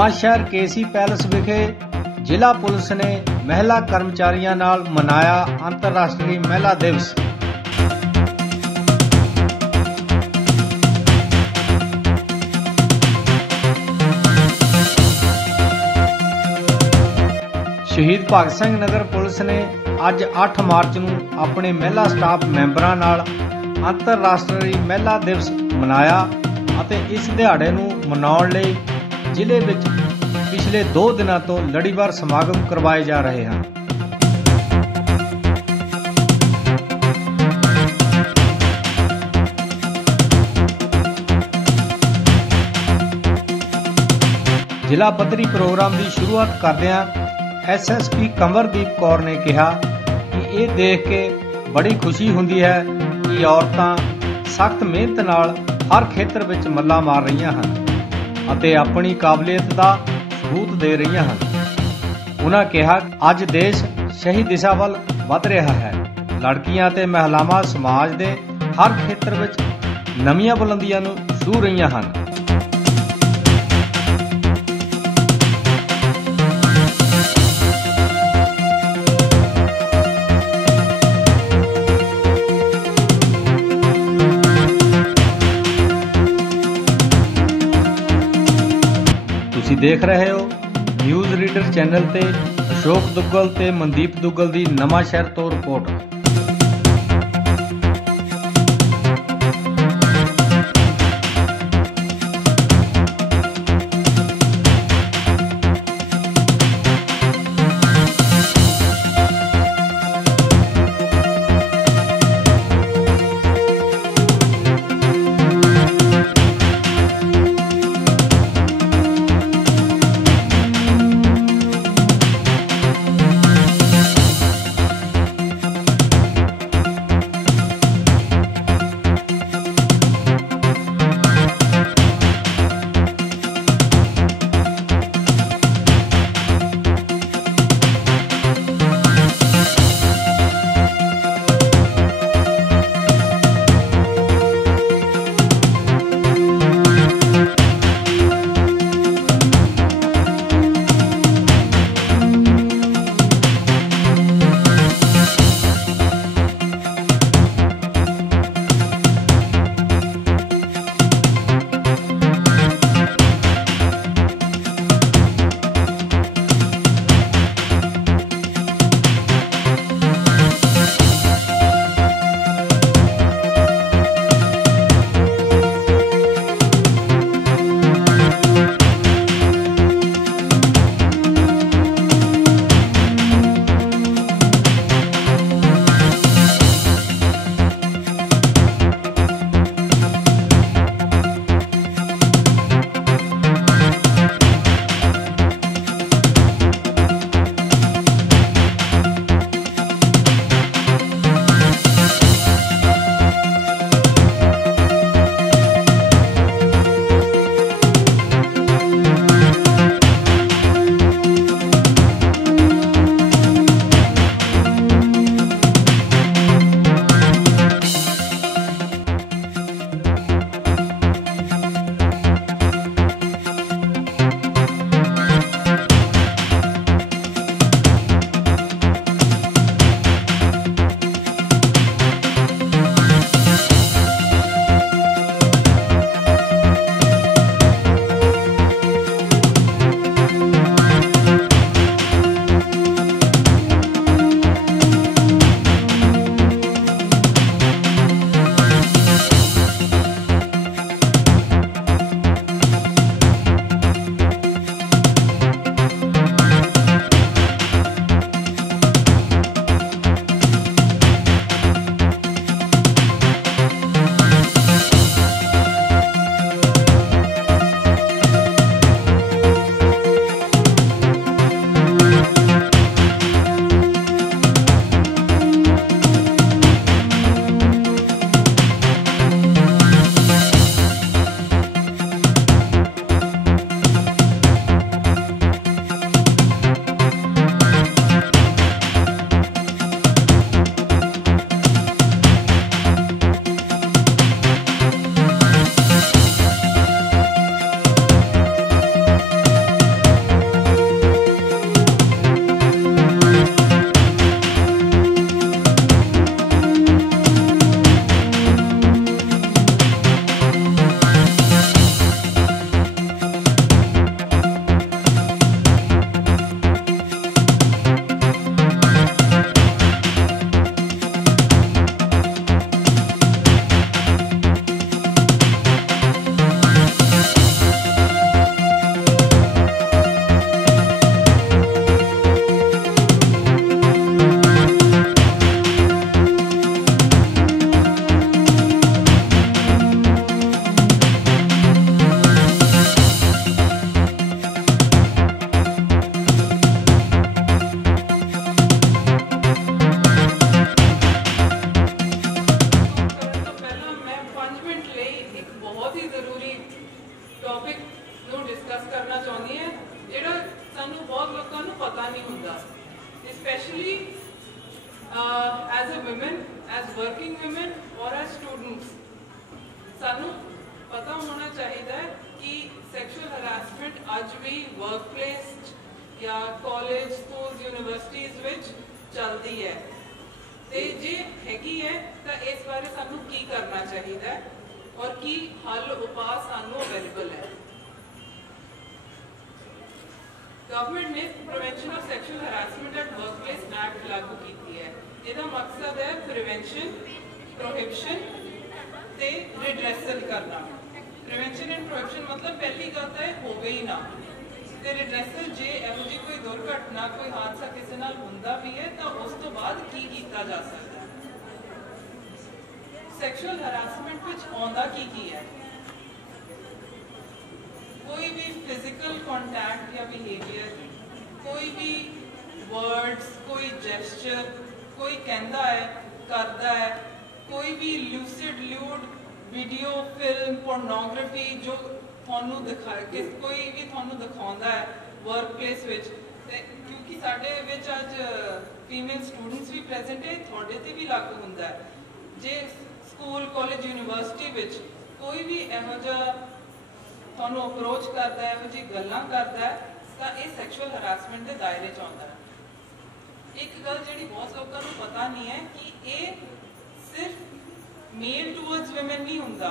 नवांशहर केसी palace विखे जिला police ने महिला कर्मचारियों नाल मनाया अंतरराष्ट्रीय महिला दिवस। शहीद भगत सिंह नगर पुलिस ने अज 8 मार्च नूं अपने महिला स्टाफ मैंबरां नाल अंतरराष्ट्रीय महिला दिवस मनाया ਅਤੇ इस दिहाड़े नूं मनाउण लई ਜ਼ਿਲ੍ਹੇ ਵਿੱਚ पिछले 2 दिनों तो लड़ीवार समागम करवाए जा रहे हैं। जिला पद्धरी प्रोग्राम की शुरुआत करदिआं SSP कंवरदीप कौर ने कहा कि ये देख के बड़ी खुशी हुंदी है कि औरतां सख्त मेहनत नाल हर खेतर विच मल्ला मार रहीआं हन ਅਤੇ ਆਪਣੀ ਕਾਬਲੀਅਤ ਦਾ ਸਬੂਤ ਦੇ ਰਹੀਆਂ ਹਨ। ਉਹਨਾਂ ਕਿਹਾ ਅੱਜ ਦੇਸ਼ ਸਹੀ ਦਿਸ਼ਾ ਵੱਲ ਵਧ ਰਿਹਾ ਹੈ। ਲੜਕੀਆਂ ਅਤੇ ਮਹਿਲਾਵਾਂ ਸਮਾਜ ਦੇ ਹਰ ਖੇਤਰ ਵਿੱਚ ਨਵੀਆਂ ਬੁਲੰਦੀਆਂ ਨੂੰ ਛੂਹ ਰਹੀਆਂ ਹਨ। ਤੁਸੀਂ देख रहे हो न्यूज़ रीडर चैनल ते अशोक दुग्गल ते मनदीप दुग्गल दी नवांशहर तो report. as a women, as working women or as students, सानू पता होना चाहिए कि sexual harassment आज भी workplace या college, schools, universities विच चलती है। ते जे हैगी है तो इस बारे सानू की करना चाहिए और की हल उपाय सानू अवेलेबल है। गवर्नमेंट ने prevention of sexual harassment eight workplace act लागू की है। इसका मकसद है प्रिवेंशन, प्रोहिबिशन ते रिड्रेसल करना। प्रिवेंशन एंड प्रोहिबिशन मतलब पहली गल तो होवे ही ना, ते रिड्रेसल जे इहो जी कोई दुर्घटना, कोई हादसा किसी नाल हुंदा भी है तो उस तो बाद की कीता जा सकता है। सैक्शुअल हरासमेंट विच आउंदा की है? कोई भी फिजिकल कॉन्टैक्ट या बिहेवियर, कोई भी वर्ड्स, कोई जेस्चर, कोई कहता है, करता है, कोई भी lucid lewd video, film, pornography जो थानू दिखा कि कोई भी थानू दिखाता है वर्कप्लेस विच, क्योंकि साडे विच अज फीमेल स्टूडेंट्स भी प्रेजेंट है, थोड़े ते भी लागू होंदा है। जे स्कूल, कॉलेज, यूनिवर्सिटी विच कोई भी इहो जिहा थानू अप्रोच करता है, इहो जी गल्लां करता है तो यह सैक्शुअल हरासमेंट के दायरे च आउंदा है। एक गल जिहड़ी बहुत लोगों को पता नहीं है कि ये सिर्फ मेल टूवर्ड्स विमेन नहीं हुंदा,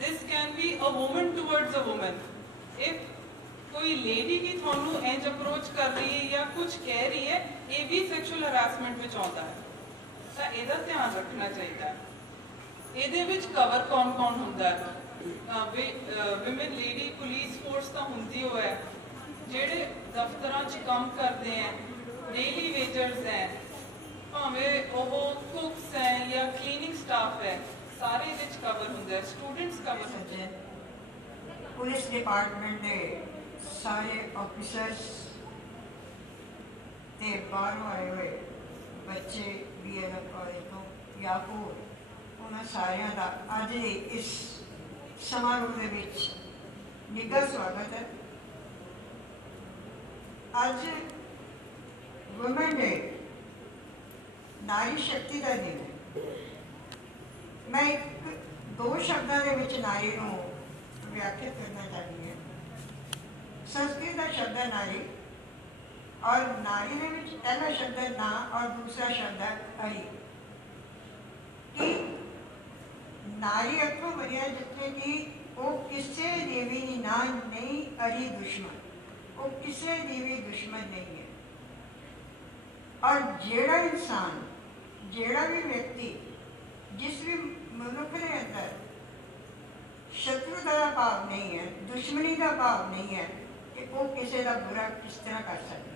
this can be a woman towards a woman. If कोई लेडी भी थानू इंज अप्रोच कर रही है या कुछ कह रही है, ये भी सैक्शुअल हरासमेंट विच आउंदा है, तो इहदा ध्यान रखना चाहिए। इहदे विच कवर कौन कौन हुंदा है? विमेन लेडी पुलिस फोर्स तो हुंदी हो है, जेड़े दफ्तरां च काम करते हैं, डेली वेजर्स हैं, भावें वो कुक्स हैं या क्लीनिंग स्टाफ है, सारे विच कवर होंगे, स्टूडेंट्स कवर होंगे हैं। पुलिस डिपार्टमेंट के सारे ऑफिसर्स ते बाहरों आए हुए बच्चे BLF कॉलेज तो या होर उन्होंने सारिया का अज के इस समारोह के निघा स्वागत है। अज वुमेन डे नारी शक्ति का दिन है। मैं एक दो शब्दों के विच नारी को व्याख्या करना चाहती हूँ। संस्कृत का शब्द है नारी, और नारी के विच पहला शब्द है ना और दूसरा शब्द है हरि। कि नारी अखों बनिया जिथे कि वो किसी देवी की ना नहीं हरि दुश्मन, वो किसी देवी दुश्मन नहीं है। और जेड़ा इंसान, जेड़ा भी व्यक्ति, जिस भी मनुख के अंदर शत्रुता का भाव नहीं है, दुश्मनी का भाव नहीं है, कि वो किसी का बुरा किस तरह कर सकती।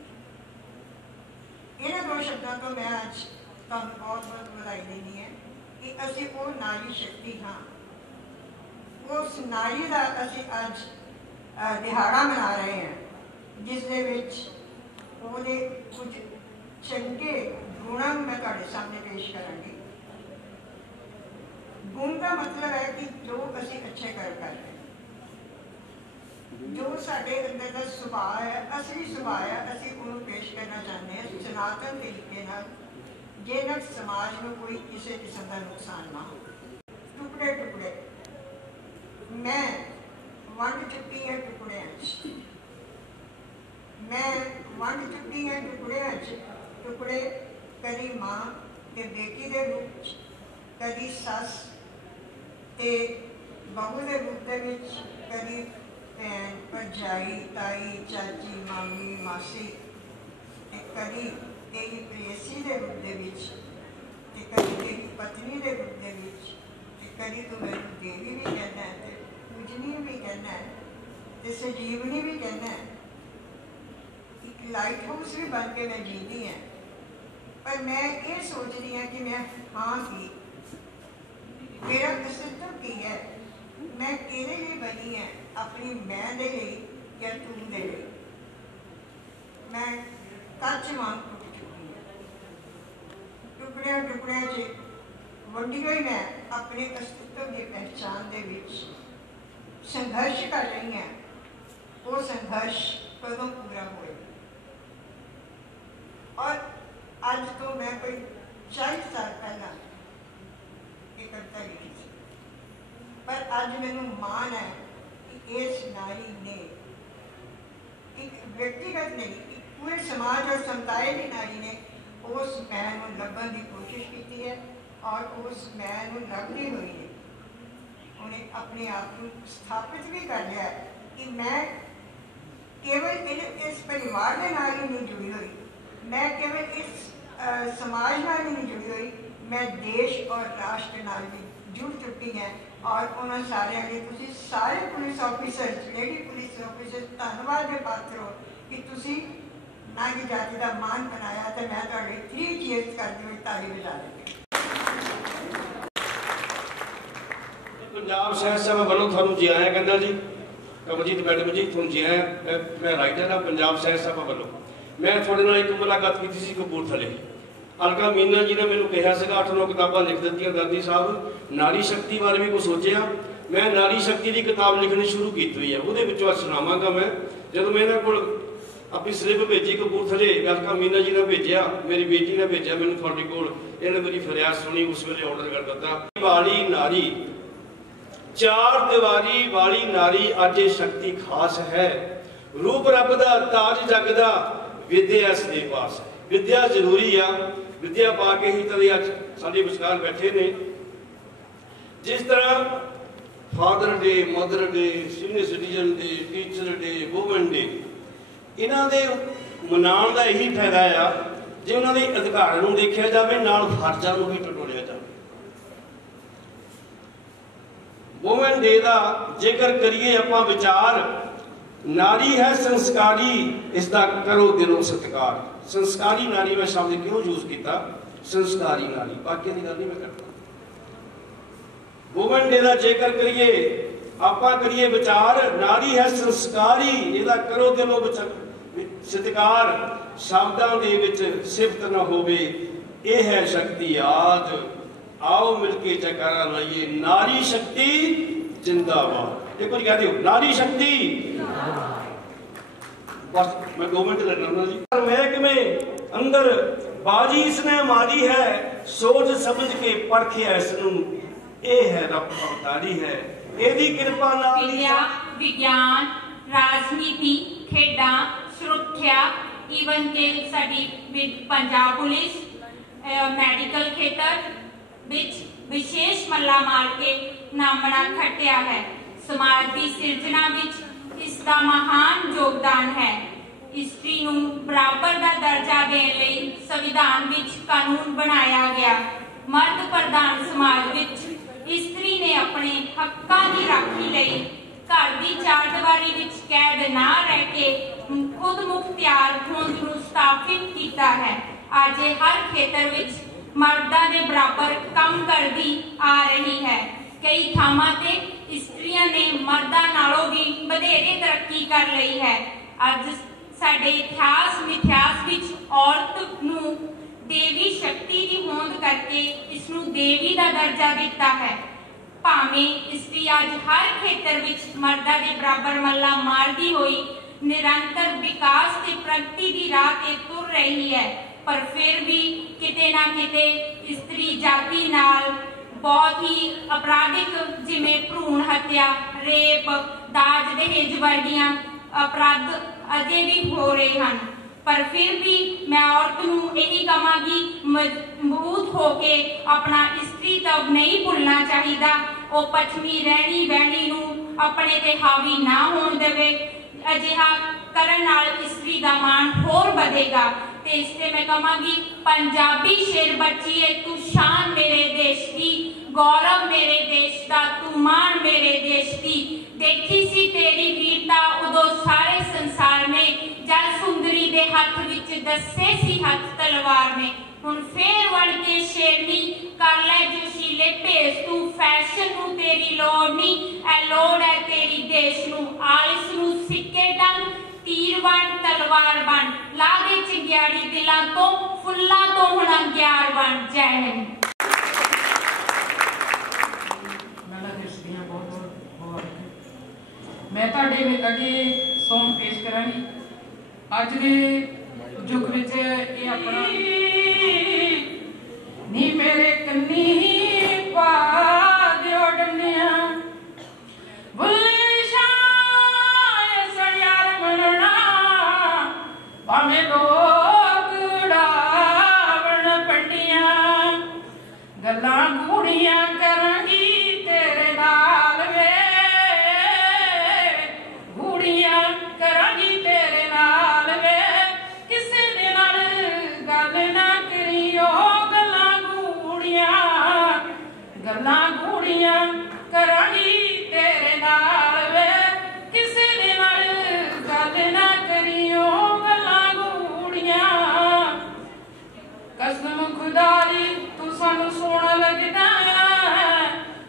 इन दो शब्दों तो मैं आज तुहानू बहुत बहुत बधाई देनी है कि असी वो नारी शक्ति हाँ। उस नारी का असी अज दिहाड़ा मना रहे हैं, जिस दे विच ओहदे कुछ चंगे गुणां मैं तुहाडे सामने पेश करांगी। गुण का मतलब है कि जो असी अच्छे कर्म कर रहे हैं, जो साडे अंदर का सुभाव है, असली सुभाव है, असी उन्होंने पेश करना चाहते हैं सनातन तरीके नाल, जिहदे नाल समाज में कोई किसी किस्म का नुकसान ना हो। टुकड़े टुकड़े मैं वंड चुकी है टुकड़ियां च, मैं वंड चुकी है टुकड़ियां च। टुकड़े कदी माँ ते बेटी के रूप, कदी सस ते बहू के रूप के, कदी भैन, भरजाई, ताई, चाची, मामी, मासी, कदी तेरी प्रेयसी के रूप के, कदी तेरी पत्नी के रूप के, कदी तू मेरे देवी भी कहना है, पूजनी भी कहना है, तो सजीवनी भी कहना है। एक लाइट हाउस भी बन के मैं जीती हैं, पर मैं ये सोच रही हाँ कि मैं हाँ की मेरा अस्तित्व की है, मैं किहदे लिए बनी है, अपनी मैं दे लिए या तू दे लिए। मैं कच वांग टुट चुकी है, टुकड़िया टुकड़िया च वंडी हुई मैं अपने अस्तित्व की पहचान के विच संघर्ष कर रही हैं। वो संघर्ष कदों पूरा होए, और अज तो मैं कोई 40 साल पहला ये कविता लिखी थी। पर अज मैनू मान है कि इस नारी ने एक व्यक्तिगत नहीं, एक पूरे समाज और समुदाय की नारी ने उस मैन को लभन की कोशिश की है और उस मैन को लभदी हुई है उन्हें अपने आप को स्थापित भी कर लिया है कि मैं केवल इस परिवार के नाल ही नहीं जुड़ी हुई, मैं केवल इस समाज नाल ही नहीं जुड़ी हुई, मैं देश और राष्ट्र नाल भी जुड़ चुकी है। और उन्होंने सारे अगे तुसी सारे police officer, lady police officer धन्यवाद के पात्र हो कि तुसी नारी जाति का मान बनाया। तो मैं तुहाडे 3 चीयर्स करती हुई ताली बजा दी। पंजाब साहित्य सभा वालों थानू जी आया कहना जी, कमलजीत मैडम जी थानू जी आया। मैं राइटर हाँ पंजाब साहित्य सभा वालों। मैं थोड़े नाल एक मुलाकात की सी कपूरथले, अलका मीना जी ने मैंने कहा सीगा 8-9 किताबां लिख दी दादी साहब, नारी शक्ति बारे भी कुछ सोचा। मैं नारी शक्ति की किताब लिखनी शुरू की हुई है, वो सुनावागा मैं। जो मैं इन्होंने को अपनी स्लिप भेजी कपूरथले, अलका मीना जी ने भेजा, मेरी बेटी ने भेजा मैंने थोड़े को, इन्हें मेरी फरियाद सुनी, उस वे ऑर्डर कर दिता। वाली नारी, 4 दीवारी वाली नारी अज ये शक्ति खास है, रूप रब दा ताज जगदा विद्या इसके पास है। विद्या जरूरी आ, विद्या पा के ही तभी अज साडे विचकार बैठे ने। जिस तरह father day, mother day, senior citizen day, teacher day, woman day, इन्हां दे मनाउण दा यही फायदा आ जे उन्हां दे अधिकारां नूं देखिया जावे, नाल फर्जां नूं भी टटोलिया जावे। वूमन डे का जेकर करिए आपां विचार, नारी है संस्कारी, इसका करो दिलों सत्कार। संस्कारी नारी मैं शब्द क्यों यूज किया, संस्कारी नारी, बाकी की गल नहीं मैं करता। वूमन डे का जेकर करिए आपां करिए विचार, नारी है संस्कारी, इसका करो दिलों सत्कार। शब्दों के विच सिफत न होवे, ये है शक्ति याद, आओ मिलके जयकारा लाइए, नारी शक्ति जिंदाबाद। एक बार कह दियो नारी शक्ति। बस मैं 2 मिनट लगना जी। महकमे अंदर बाजी इसने मारी है, सोच समझ के परखे इसनू, ये है रब अवतारी है, एदी कृपा नाल विद्या, विज्ञान, राजनीति, खेडां, सुरक्षा, ईवन के साडी पंजाब पुलिस, मैडिकल खेतर विच विशेष मल्ला मार के नामना खटिया है। समाज की सिरजना विच इसका महान योगदान है। स्त्री नूं बराबर का दर्जा देने लई संविधान विच कानून बनाया गया। मर्द प्रधान समाज विच स्त्री ने अपने हक्कां की राखी लई घर की 4 दीवारी विच कैद ना रह के खुद मुख्तियार होंद नूं स्थापित किया है। आज हर खेतर विच मर्दां दे बराबर काम करती आ रही है। कई थावां ते स्त्रियां ने मर्दां नालों भी वधेरे तरक्की कर ली है। अज साडे इतिहास मिथिहास विच औरत नूं देवी शक्ति की होंद करके इसनूं देवी का दर्जा दिता है। भावें स्त्री अज हर खेतर विच मर्दां दे बराबर मल्ला मारदी हुई निरंतर विकास ते प्रगति की राह ते तुर रही है, पर फिर भी किते ना किते स्त्री जाति नाल बहुत ही अपराधिक जिमें भ्रूण हत्या, रेप, दाज दहेज वर्गियां अपराध अजे भी हो रहे हैं। पर फिर भी मैं औरत नूं यही कहांगी, मजबूत होके अपना स्त्रीत्व नहीं भुलना चाहिए। वो पछमी रहनी बहनी नूं अपने ते हावी ना होण देवे। अजिहा करन नाल स्त्री दा मान होर बढ़ेगा। ते इससे मैं कहांगी, पंजाबी शेर बच्चीए तू शान मेरे देश की, गौरव मेरे देश दा, तू मान मेरे देश की। देखी सी तेरी वीरता उदो सारे संसार ने, जल सुंदरी दे हाथ विच दसे सी हाथ तलवार ने। हुण फेर बन के शेरनी कर ले जोशीले भेस तू, फैशन नूं तेरी लोड़ नहीं, ऐ लोड़ है तेरी देश नूं। आलिस नूं सिक्के डंग, तीर बन तलवार बन, ला दे चिंगियाड़ी दिलां तो, फुल्लां तो हुण अंग्यार बन। जय हिंद। मैं तुहाडे अगे सॉन्ग पेश करांगी। अज दे युग विच ये अपना घूड़ियां करांगी तेरे नाल वे, घूड़ियां करांगी तेरे नाल वे, किसे दे नाल गल ना करियो गल्लां घूड़ियां करांगी तेरे नाल वे, किसे दे नाल गल ना करियो गल्लां घूड़ियां। कसम खुदा दी तू सानू सोहना लगदा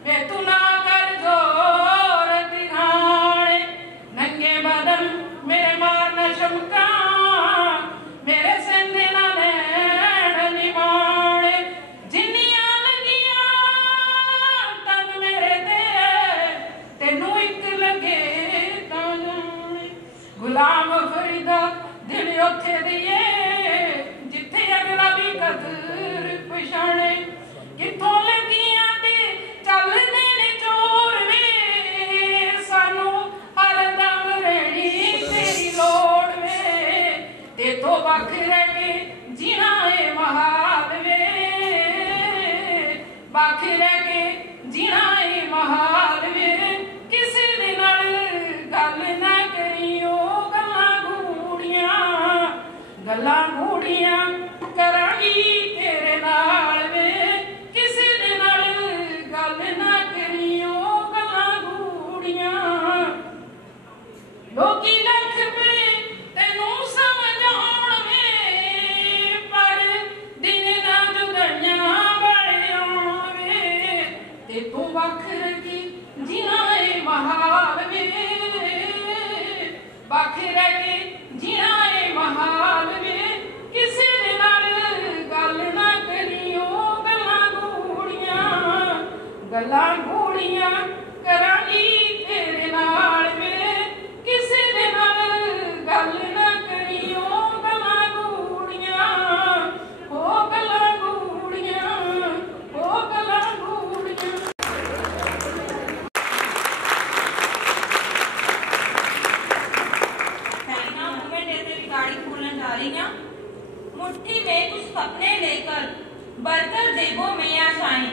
वे, तू ना कर जोर दिखाने, नंगे बदन मेरे मारना चमका, मेरे सिंधे ना नैन निवाणे, जिन्नियां लगियां तन मेरे ते तेनू एक लगे तां जाने। गुलाम फरीदा दिल उत्थे दिए जिथे अगला भी कदर पछाणे, किथों लगियां ते चलदे ने चोर वे, सानू हरदम रहनी तेरी लोड़ वे, तेथों वख रह के जीना है महाल वे, वख रह के जीना है महाल वे, किसे दे नाल गल ना करियो गल्लां घूड़ियां करांगी तेरे नाल वे, किसे दे नाल गल ना करियो गल्लां घूड़ियां। लोकी लख पे तेनू समझाउण वे, पर दिन ना जुदाइयां वाले आउण वे, ते तू वख रही जीना है महाल वे, वख रह के जीना है महाल वे, किसे दे नाल गल ना करियो गल्लां घूड़ियां करांगी तेरे नाल वे, किसे दे नाल गल ना करियो गल्लां घूड़ियां, ओ गल्लां घूड़ियां, ओ गल्लां घूड़ियां। मुट्ठी में कुछ सपने लेकर बढ़कर जेबों में आशाएं,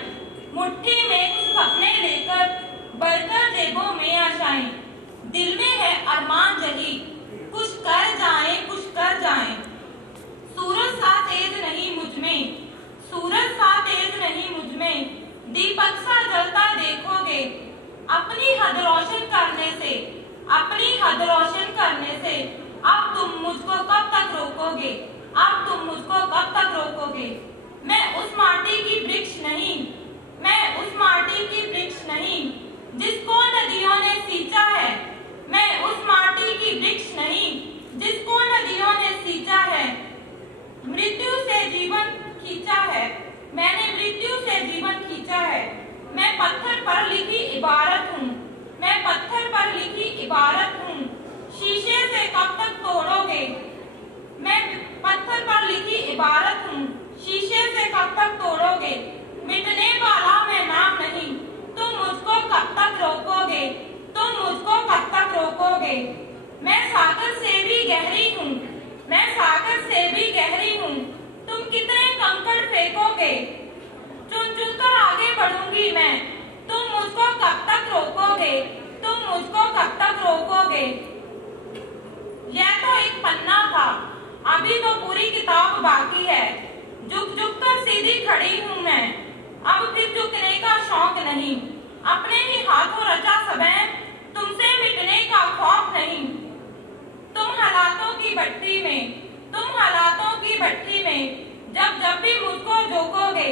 मुट्ठी में कुछ सपने लेकर बढ़कर जेबों में आशाएं, दिल में है अरमान जही कुछ कर जाएं, कुछ कर जाएं। सूरज सा तेज नहीं मुझ में, सूरज सा तेज नहीं मुझ में, दीपक सा जलता देखोगे, अपनी हद रोशन करने से, अपनी हद रोशन करने से, अब तुम मुझको कब तक रोकोगे, अब तुम मुझको कब तक रोकोगे। मैं उस माटी की वृक्ष नहीं, मैं उस माटी की वृक्ष नहीं जिसको नदियों ने सींचा है, मैं उस माटी की वृक्ष नहीं जिसको नदियों ने सींचा है। मृत्यु से जीवन खींचा है, मैंने मृत्यु से जीवन खींचा है। मैं पत्थर पर लिखी इबारत हूँ, मैं पत्थर पर लिखी इबारत हूँ, शीशे से कब तक तोड़ोगे। मैं पत्थर पर लिखी इबारत हूँ, शीशे से कब तक तोड़ोगे। मिटने वाला मैं नाम नहीं, तुम मुझको कब तक रोकोगे, तुम मुझको कब तक रोकोगे। मैं सागर से भी गहरी हूँ, मैं सागर से भी गहरी हूँ, तुम कितने कंकड़ फेंकोगे। चुन चुन कर आगे बढ़ूंगी मैं, तुम मुझको कब तक रोकोगे, तुम मुझको कब तक रोकोगे। यह तो एक पन्ना था, अभी तो पूरी किताब बाकी है। झुक झुक कर सीधी खड़ी हूँ मैं, अब फिर झुकने का शौक नहीं। अपने ही हाथों रचा सबैं, तुमसे मिटने का खौफ नहीं। तुम हालातों की भट्टी में, तुम हालातों की भट्टी में, जब जब भी मुझको झोंकोगे,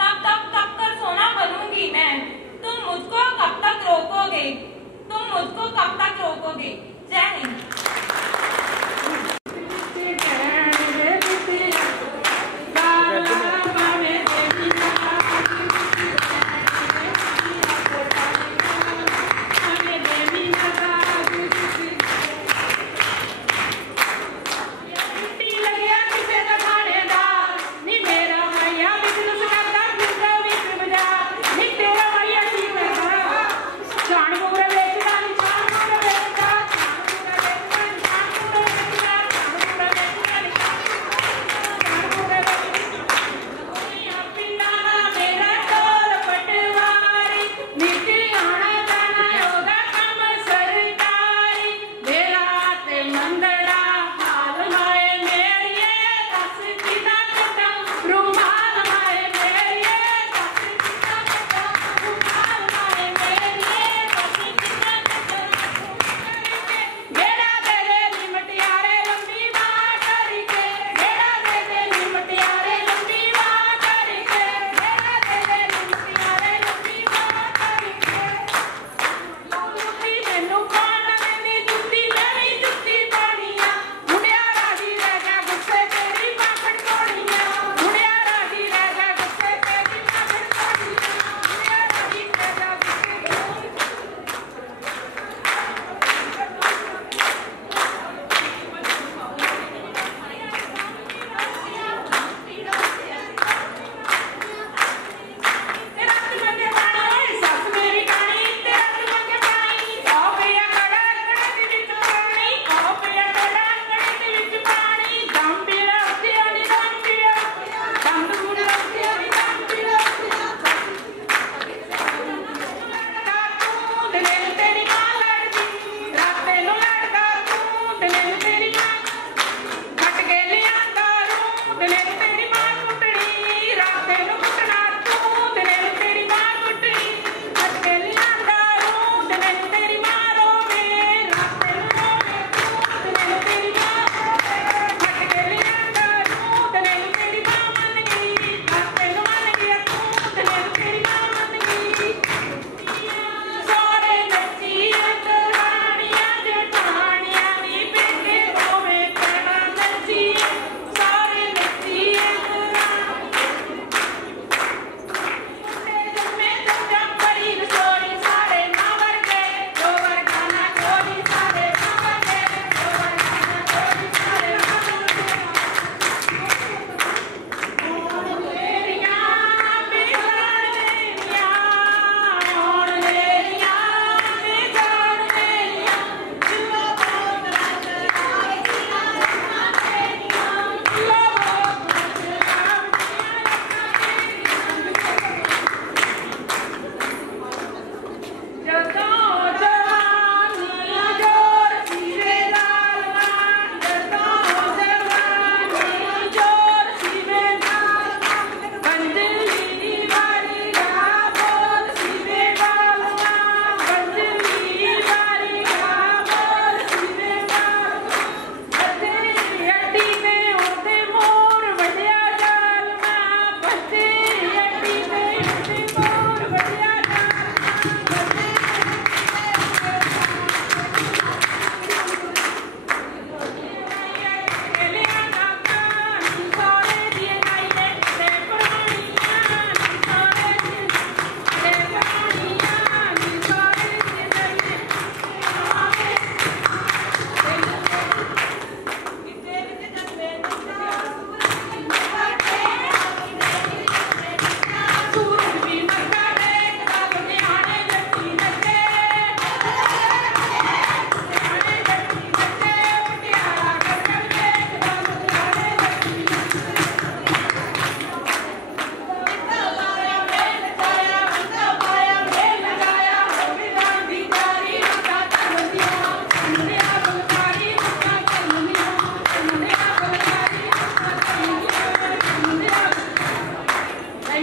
तब तब तब कर सोना बनूंगी मैं। तुम मुझको कब तक रोकोगे, तुम मुझको कब तक रोकोगे। जय हिंद। जान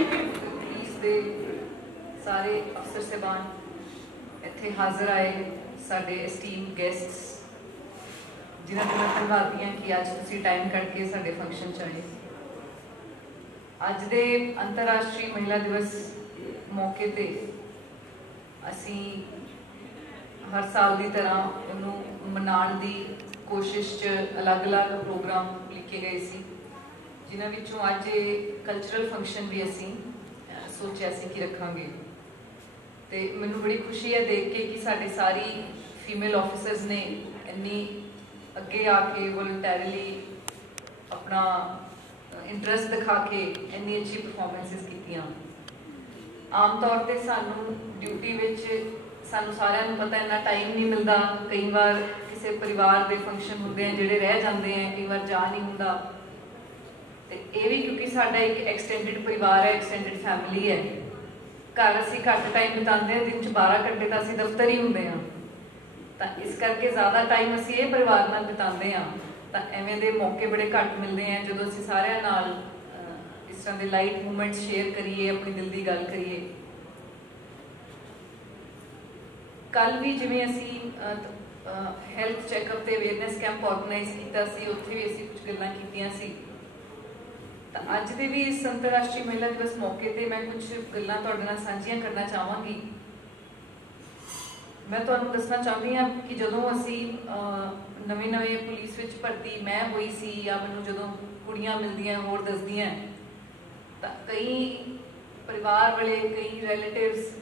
पुलिस के सारे अफसर साहबान इत्थे हाजिर आए, साडे एस्टीम गेस्ट्स जिन्हां नूं मैं धन्नवादी हां कि अज तुसीं टाइम कढ के साडे फंक्शन च आए। अज दे अंतरराष्ट्रीय महिला दिवस मौके ते असीं हर साल की तरह उन्होंने मनाने की कोशिश च अलग अलग प्रोग्राम लिखे गए सी, जिन्हां विचों अज कल्चरल फंक्शन भी असीं सोचा सी कि रखांगे। तो मैनूं बड़ी खुशी है देख के कि साडे सारी फीमेल ऑफिसर्स ने इन्नी अगे आके वॉलंटैरिली अपना इंटरस्ट दिखा के इन्नी अच्छी परफॉर्मेंसिस कीतियां। आम तौर पर सानूं ड्यूटी विच सानूं सारिਆਂ ਨੂੰ पता इन्ना टाइम नहीं मिलता, कई बार किसी परिवार के फंक्शन होंदे हैं जिहड़े रह जाते हैं, कई बार जा नहीं होंदा। ते ये भी क्योंकि साडा एक एक्सटेंडेड परिवार है, एक्सटेंडेड फैमिली है, घर असीं घੱਟ टाइम बिताते हैं, दिन च 12 घंटे तो असीं दफ्तर ही होंदे हां, तो इस करके ज़्यादा टाइम असीं ये परिवार नाल बिताते हैं। तो एवें दे मौके बड़े घੱਟ मिलते हैं जदों असीं सारिਆਂ नाल इस तरह के लाइट मूवमेंट्स शेयर करिए, अपनी दिल की गल करिए। कल भी जिवें असीं हैल्थ चैकअप ते अवेयरनैस कैंप ऑर्गेनाइज किया, उत्थे भी असीं कुछ गल्लां कीतियां सी। तो अज दे भी इस अंतरराष्ट्रीय महिला दिवस मौके ते मैं कुछ गल्लां तुहाडे नाल सांझियां करना चाहांगी। मैं तुहानूं दसना चाहती हाँ कि जदों असीं नवें पुलिस विच भर्ती मैं हुई सी, या मैनूं जदों कुड़ियां मिलदियां होर दसदियां, तो कई परिवार वाले, कई रिलेटिव्स,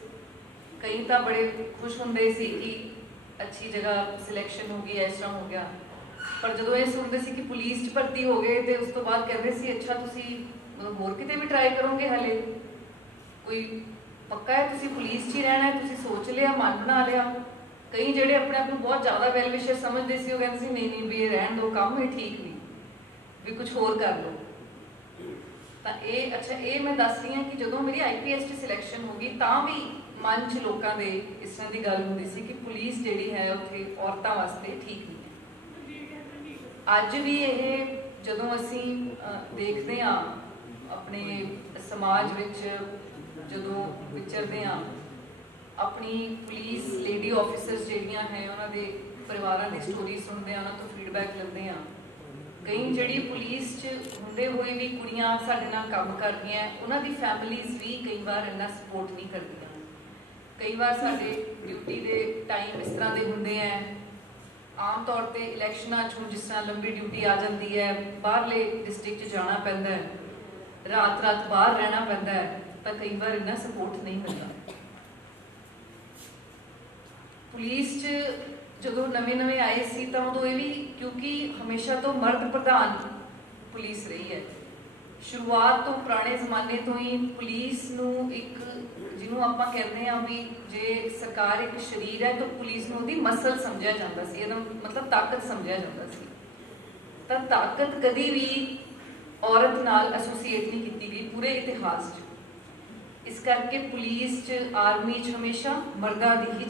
कई तो बड़े खुश होंदे सी कि अच्छी जगह सिलैक्शन हो गई, इस तरह हो गया। पर जो ये सुनते सी कि पुलिस च भर्ती हो गए तो उस तो बाद कहते सी अच्छा तुसी होर किते भी ट्राई करोगे, हले कोई पक्का है तुसी पुलिस च ही रहना है, तुसी सोच लिया, मन बना लिया। कई जेडे अपने आप को बहुत ज़्यादा वैल विशर समझते सी, कहते सी नहीं नहीं भी ये रहन दो, काम ही ठीक नहीं, भी कुछ होर कर लो। तो ये अच्छा ये मैं दस रही हाँ कि जो मेरी IPS च सिलैक्शन होगी तो भी मन च लोगों के इस तरह की गल होंदी सी कि पुलिस जिहड़ी है उत्थे औरतां वास्ते ठीक नहीं है। अज भी ये जदों असीं देखते हाँ अपने समाज विच जदों विचरते हाँ, अपनी पुलिस लेडी ऑफिसर्स जिहड़ियां हैं उन्हां दे परिवारां दी स्टोरी सुनते हैं, उन्हां तों फीडबैक लैंदे हाँ। कई जिहड़ी पुलिस च हुंदे होए भी कुड़ियां साडे नाल काम करदियां, उन्हां दी फैमिलीज़ भी कई बार इन्ना सपोर्ट नहीं करदियां। कई बार साडे ड्यूटी के टाइम इस तरह के होंदे हैं, आम तौर पर इलैक्शनां च जिस तरह लंबी ड्यूटी आ जाती है, बाहरले डिस्ट्रिक्ट जाना पैंदा है, रात रात बाहर रहना पैंदा है, तो कई बार इन्ना सपोर्ट नहीं मिलता। पुलिस च जो नवे आए सी तो उदों ये भी क्योंकि हमेशा तो मर्द प्रधान पुलिस रही है, शुरुआत तो पुराने जमाने तो ही पुलिस नूं एक जिन्हों आप कहते हैं भी जे सरकार एक शरीर है तो पुलिस नूं दी मसल समझा जाता सी, मतलब ताकत समझा जाता सी। तो ताकत कभी भी औरत नाल एसोसीएट नहीं की गई पूरे इतिहास च। इस करके पुलिस च आर्मी च हमेशा मर्दा दी ही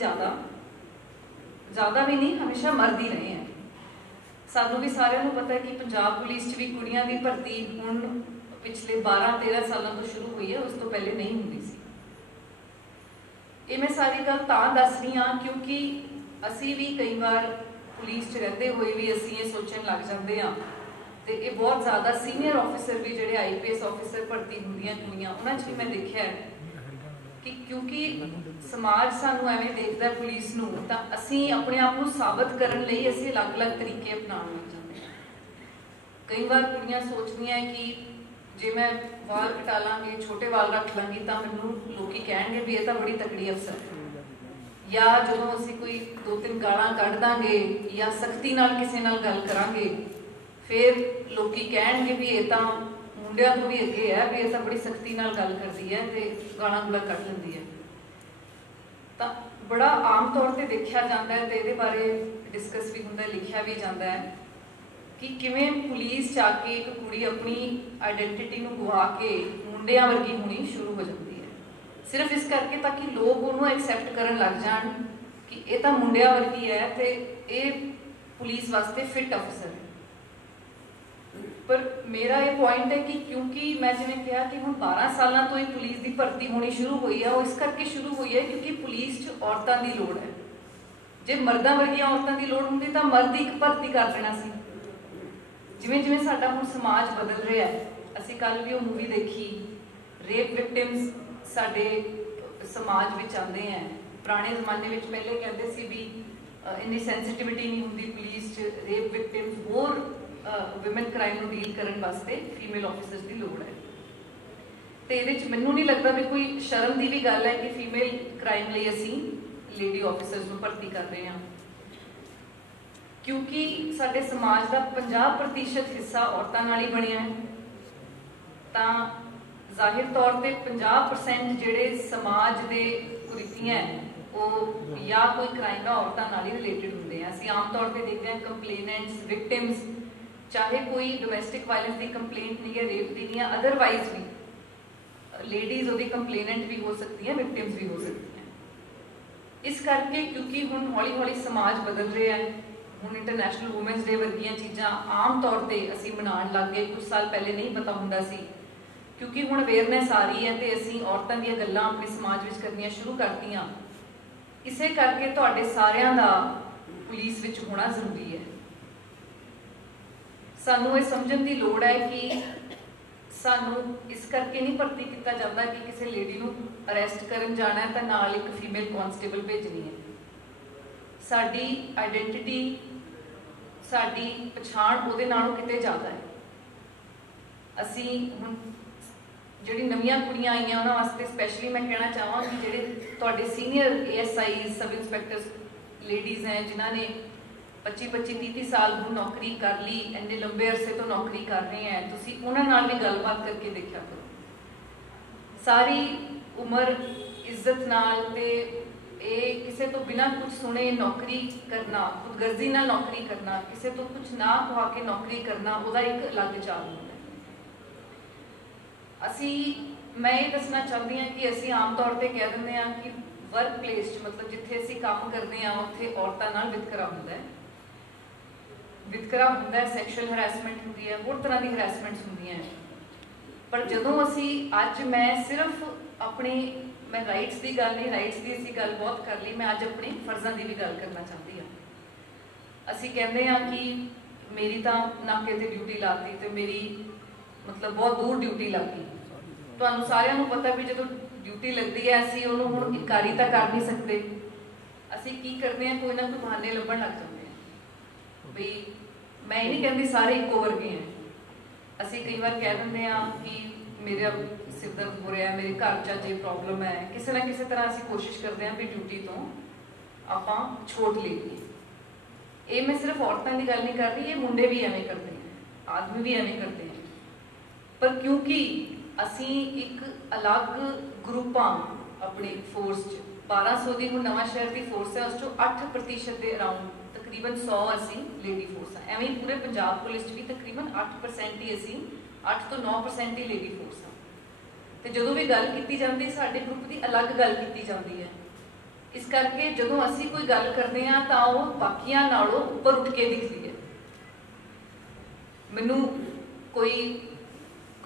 ज़्यादा भी नहीं, हमेशा मर्द ही रहे हैं। सानू भी सारिਆਂ ਨੂੰ पता है कि पंजाब पुलिस च भी कुड़ियां दी भर्ती हुण पिछले 12-13 सालों तो शुरू हुई है, उस तो पहले नहीं होंदी सी। ये मैं सारी गल तां दस रही हाँ क्योंकि असी भी कई बार पुलिस च रहते हुए भी असी ये सोचन लग जाते हाँ, तो ये बहुत ज़्यादा सीनियर ऑफिसर भी जोड़े IPS ऑफिसर भर्ती होंदियां कुड़ियां, उन्हां च भी मैं देखा है कि क्योंकि समाज सानू एवें देखदा पुलिस नूं, तां असीं अपने आप को साबित करन लई असीं अलग अलग तरीके अपनाउण लग जांदे हां। कई बार कुड़ियां सोचदियां कि जे मैं वाल कटा लांगी, छोटे वाल रख लांगी तो मैनूं लोकी कहणगे भी ये तां बड़ी तकड़ी अफसर है, या जदों असीं कोई 2-3 गालां कढ दांगे या सख्ती नाल किसी नाल गल करांगे फिर लोकी कहणगे भी ये तां मुंडिया तो भी अगे है, भी ये तो बड़ी सख्ती नाल गल करती है तो गालां गुला कट लेंदी है। तो बड़ा आम तौर पर देखा जाता है, तो ये बारे डिस्कस भी होंदा, लिखा भी जाता है कि किवें पुलिस च आके एक कुड़ी अपनी आइडेंटिटी नूं गवा के मुंडिया वर्गी होनी शुरू हो जाती है, सिर्फ इस करके ताकि लोग उन्होंने एक्सैप्ट करन लग जान कि ये तो मुंडिया वर्गी है तो ये पुलिस वास्ते फिट अफसर है। पर मेरा ये पॉइंट है कि क्योंकि मैं जिवें कहा कि हुण 12 सालों तो ही पुलिस की भर्ती होनी शुरू हुई है, वो इस करके शुरू हुई है क्योंकि पुलिस च औरतां की लोड़ है। जे मर्दां वर्गियां औरतां की लोड़ होंदी तो मर्द ही भर्ती कर देना सी। जिवें जिवें साडा हुण समाज बदल रहा है, असीं कल भी वो मूवी देखी, रेप विक्टिम्स साडे समाज विच आंदे हैं। पुराने जमाने में पहले कहते सी भी इन्नी सेंसिटिविटी नहीं होंदी पुलिस च, रेप विक्टिम्स होर विमेन क्राइम को डील करने वास्ते फीमेल ऑफिसर्स की लोड़ है। तो ये मैनू नहीं लगता भी कोई शर्म की भी गल है कि फीमेल क्राइम लिए असी लेडी ऑफिसर्स को भर्ती कर रहे हैं, क्योंकि साडे समाज का 50% हिस्सा औरतों नाल ही बनिया है। तो जाहिर तौर पर 50% जिहड़े समाज के कुरीतियां हैं वो या कोई क्राइम का औरतों नाल ही रिलेटेड होंगे हैं। असीं आम तौर पर देखते हैं कंप्लेनेंट्स, विक्टिम्स, चाहे कोई डोमैसटिक वायलेंस की कंप्लेंट नहीं है, रेप की नहीं है, अदरवाइज भी लेडीज वो कंप्लेनेंट भी हो सकती हैं, विक्टिम्स भी हो सकती हैं। इस करके क्योंकि हुण हौली हौली समाज बदल रहा है, हुण इंटरनेशनल वूमेंस डे वर्गियां चीज़ां आम तौर पर असीं मनाउण लग गए, कुछ साल पहले नहीं पता हुंदा सी। क्योंकि हुण अवेयरनैस आ रही है तो असीं औरतां दीयां गल्लां अपने समाज विच करनियां शुरू करतीआं। इसे करके तुहाडे सारियां दा पुलिस विच होना जरूरी है। सानू ये समझण दी लोड़ है कि सानू इस करके नहीं भर्ती किया जाता कि किसी लेडी नूं अरैसट करन जाना है तो नाल एक फीमेल कॉन्स्टेबल भेजनी है। साडी आइडेंटिटी, साडी पछाण उहदे नालों किते ज़्यादा है। असीं हुण जिहड़ी नवीं कुड़ियां आईयां उन्हां वास्ते स्पैशली मैं कहना चाहांगी, जिहड़े तुहाडे सीनियर ASI सब इंस्पैक्टर्स लेडीज़ हैं जिन्हां ने 25-30 साल हुण नौकरी कर ली, इन्ने लंबे अरसे तो नौकरी कर रहे हैं, तुसीं उन्हां नाल भी गलबात करके देखा करो। सारी उम्र इज्जत नाल ते किसी तो बिना कुछ सुने नौकरी करना, खुदगर्जी नाल नौकरी करना, किसी तो कुछ ना कहा के नौकरी करना, उसका एक अलग चाल होंदा है। मैं ये दसना चाहती हाँ कि असीं आम तौर पर कह दिंदे हां कि वर्क प्लेस मतलब जिथे असीं काम करते हैं उत्थे औरतां नाल वितकरा हुंदा है। वितकरा होंदा है, सैक्शुअल हरैसमेंट होंदी है, होर तरह की हरैसमेंट्स होंदियां हैं। पर जदों असीं अज मैं सिर्फ अपने मैं राइट्स की गल नहीं, राइट्स की असीं गल बहुत कर ली, मैं अज अपने फर्जां की भी गल करना चाहती हाँ। असीं कहते हैं कि मेरी तो नाके ते ड्यूटी लाती तो मेरी मतलब बहुत दूर ड्यूटी लग गई। तुहानूं सारिआं नूं पता भी जदों ड्यूटी लगती है असीं उहनूं हुण इनकारी तां कर नहीं सकते। असीं की करते हैं, कोई ना कोई बहाने लभण लग जाते हैं भी मैं ये नहीं कहती सारे इक्को वर्गे हैं। असीं कई बार कह दिंदे हां कि मेरा सिर दर्द हो रहा है, मेरे घर च अजे प्रॉब्लम है, किसी ना किसी तरह असीं कोशिश करते हैं भी ड्यूटी तो आपां छोड़ लईए। ये मैं सिर्फ औरतों की गल नहीं कर रही, ये मुंडे भी एवें करते हैं, आदमी भी एवें करते हैं। पर क्योंकि असीं एक अलग ग्रुप हाँ अपनी फोर्स 1200 की हुण नवांशहर की फोर्स है, उस 8% के अराउंड तकरीबन 100 असीं लेडी फोर्स हाँ। एवें पूरे पंजाब पुलिस भी तकरीबन 8% ही असीं 8 तो 9% ही लेडी फोर्स हाँ। तो जदों भी गल की जाती साडे ग्रुप की अलग गल की जाती है। इस करके जदों असीं कोई गल करते हैं तो वह बाकियां नालों उपर उठ के दिखती है। मैनू कोई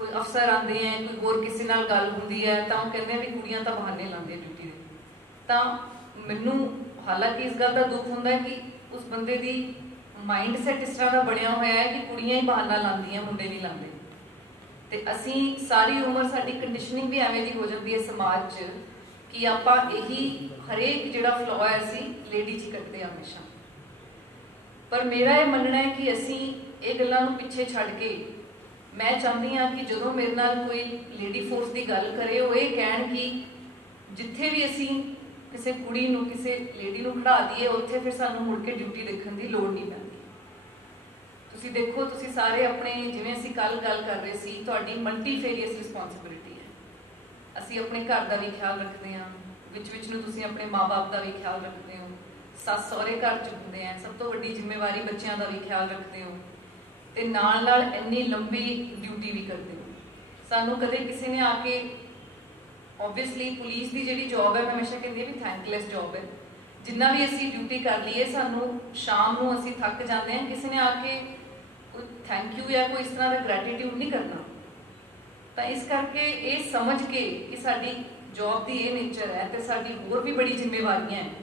अफसर आते हैं, कोई होर किसी नाल गल होंदी है तो कहते हैं भी कुड़ियां तो बहाने लाते ड्यूटी के। तो मैनू हालांकि इस गल का दुख होंदा है कि उस बंदे की माइंड सैट इस तरह का बनया हुआ है कि कुड़ियां ही बहाना लांदियां, मुंडे नहीं लाते। तो असीं सारी उम्र साडी कंडीशनिंग भी एवें दी हो जाती है समाज च कि आपां यही हरेक जिहड़ा फ्लॉ है असीं लेडी च कटदे हैं हमेशा। पर मेरा ये मनना है कि असीं ये गल्लां नूं पिछे छड्ड के मैं चाहती हाँ कि जो मेरे नाल कोई लेडी फोर्स की गल करे वो ये कहण कि जिथे भी असीं किसी कुड़ी नूं किसी लेडी नूं खड़ा दईए उत्थे फिर सानूं मुड़ के ड्यूटी देखण की लोड़ नहीं पैंदी। तुसीं देखो, तुसीं सारे अपने जिवें असीं कल गल कर रहे सी, तुहाडी मल्टीफेरियस रिस्पॉन्सिबिलिटी है। असीं अपने घर का भी ख्याल रखते हैं, विच नूं तुसीं अपने माँ बाप का भी ख्याल रखते हो, सस सहुरे घर च हुंदे हैं, सब तो वड्डी जिम्मेवारी बच्चों का भी ख्याल रखते हो, ते नाल नाल इन्नी लंबी ड्यूटी भी करते हो। सानू कदे किसी ने आके ओबवियसली पुलिस की जिहड़ी जॉब है मैं हमेशा कहती भी थैंकलैस जॉब है। जिन्ना भी असी ड्यूटी कर लीए सानू शाम को असी थक जाते हैं, किसी ने आके थैंक यू या कोई इस तरह का ग्रैटिट्यूड नहीं करना। तो इस करके ये समझ के कि साडी जॉब की ये नेचर है तो साडी होर भी बड़ी जिम्मेवारियां हैं,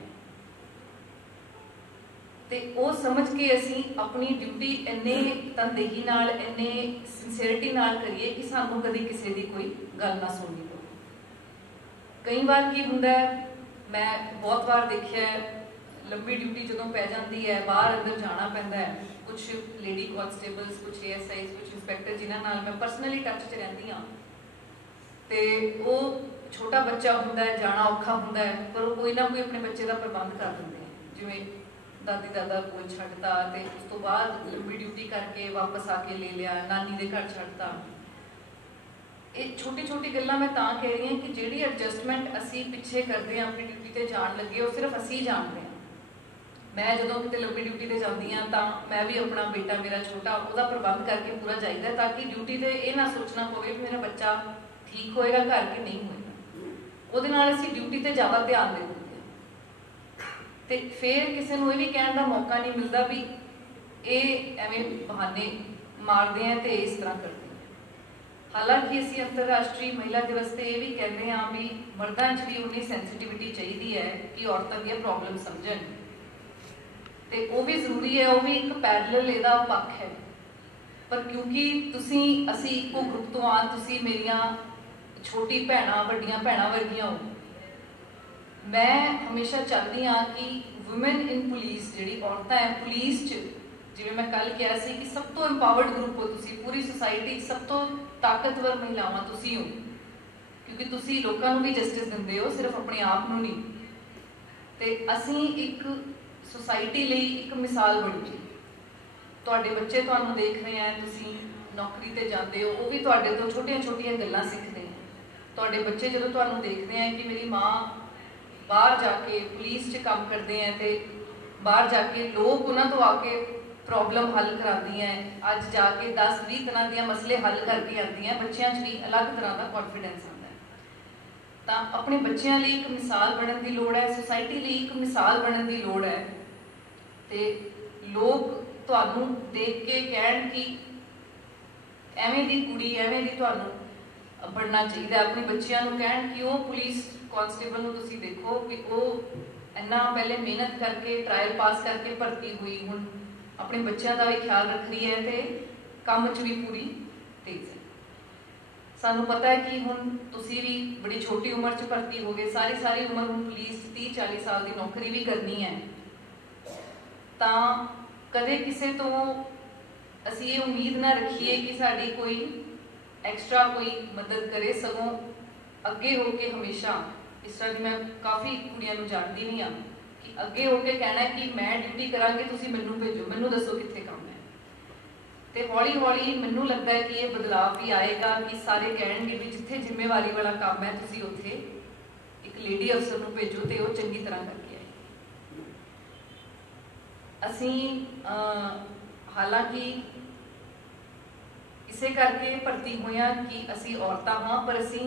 तो वो समझ के असी अपनी ड्यूटी इन्ने तनदेही नाल इन्ने सिंसियरिटी नाल करिए कि सानू कभी किसी की कोई गल ना सुननी पवे। कई बार की हुंदा है, मैं बहुत बार देखिया है, लंबी ड्यूटी जो पै जाती है बाहर अंदर जाना पैंदा है, कुछ लेडी कॉन्स्टेबल्स, कुछ ASIs, कुछ इंस्पैक्टर जिन्हां नाल मैं पर्सनली टच च रहिंदी हाँ, तो वो छोटा बच्चा हुंदा है, जाना औखा हुंदा है, पर वो कोई ना कोई अपने बच्चे का प्रबंध कर देंगे हैं। जिवें दादी दादा कोल छड्डता ते उस तो बाद लंबी ड्यूटी करके वापस आके ले लिया, नानी दे घर छड्डता। ये छोटी छोटी गल्लां मैं तां कह रही हूँ कि जिहड़ी एडजस्टमेंट असी पिछे करते हैं अपनी ड्यूटी ते जान लगे, वो सिर्फ असी जानते हैं। मैं जो कितने लंबी ड्यूटी ते जाती हाँ तो मैं भी अपना बेटा मेरा छोटा उसका प्रबंध करके पूरा जाइदा, ताकि ड्यूटी ते ये ना सोचना पवे कि मेरा बच्चा ठीक होएगा घर के नहीं होएगा। उहदे नाल असीं ड्यूटी ते ज़्यादा ध्यान दे दिंदे ते फिर किसी को यह भी कहने का मौका नहीं मिलता भी ये एवें बहाने मारते हैं तो इस तरह करते हैं। हालांकि असीं अंतरराष्ट्रीय महिला दिवस से ये भी कहते हाँ भी मर्दां च भी उन्नी सेंसिटिविटी चाहिए है कि औरतां दी प्रॉब्लम समझन, तो वो भी जरूरी है, वो भी एक पैरल इहदा पक्ष है। पर क्योंकि तुसी असी इको ग्रुप तो आ, तुसी मेरिया छोटी भैणां वड्डियां भैणां वर्गियां हो, मैं हमेशा चाहती हाँ कि वुमेन इन पुलिस जिहड़ी औरतां है पुलिस च, जिवें मैं कल कहा सी कि सब तो इंपावर्ड ग्रुप हो तुसी, पूरी सोसाइटी सब तो ताकतवर महिलावां तुसी हो, क्योंकि तुसी लोकां नूं भी जस्टिस दिंदे हो, सिर्फ अपने आप नूं नहीं। ते असीं एक सोसाइटी लई एक मिसाल बन जी। तुहाडे बच्चे तुहानूं देख रहे हैं, तुसीं नौकरी ते जाते हो, वो भी तुहाडे तो छोटिया छोटिया गल्लां सीखते हैं। तुहाडे बच्चे जदों तुहानूं देखते हैं कि मेरी माँ बाहर जाके पुलिस च काम करते हैं तो बाहर जाके लोग उन्होंने तो आके प्रॉब्लम हल कराती हैं, अज जाके 10-20 तरह के मसले हल करके आती हैं, बच्चों भी अलग तरह का कॉन्फिडेंस आता है। तो अपने बच्चों लिए एक मिसाल बनने की लोड़ है, सोसाइटी लिए एक मिसाल बनने की लोड़ है। तो लोग तुहानू देख के कहण कि एवें दी कुड़ी एवें दी तुहानू बनना चाहिए, अपने बच्चों को कहण कि वो पुलिस कॉन्स्टेबल नूं तुसीं देखो कि वो इन्ना पहले मेहनत करके ट्रायल पास करके भर्ती हुई, हुण अपने बच्चों का भी ख्याल रख रही है तो काम च भी पूरी तेज है। सानू पता है कि हुण तुसीं भी बड़ी छोटी उम्र च भर्ती हो गए, सारी उम्र हुण पुलिस 30-40 साल की नौकरी भी करनी है, तो कदे किसी तो असी ये उम्मीद ना रखिए कि साड़ी कोई एक्स्ट्रा कोई मदद करे, सगों अगे होके हमेशा इस तरह मैं काफ़ी कुड़ियां जानती भी हाँ कि अगे होके कहना है कि मैं ड्यूटी करांगी, तुसीं मैनू भेजो, मैनू दसो कित्थे काम है। तो हौली हौली मैनू लगता है कि ये बदलाव भी आएगा कि सारे कहेंगे भी जिथे जिम्मेवारी वाला काम है तुसीं उत्थे एक लेडी अफसर नूं भेजो तो वो चंगी तरह करके आए। असीं हालांकि इसे करके भर्ती हुए कि असी औरतां हाँ, पर असी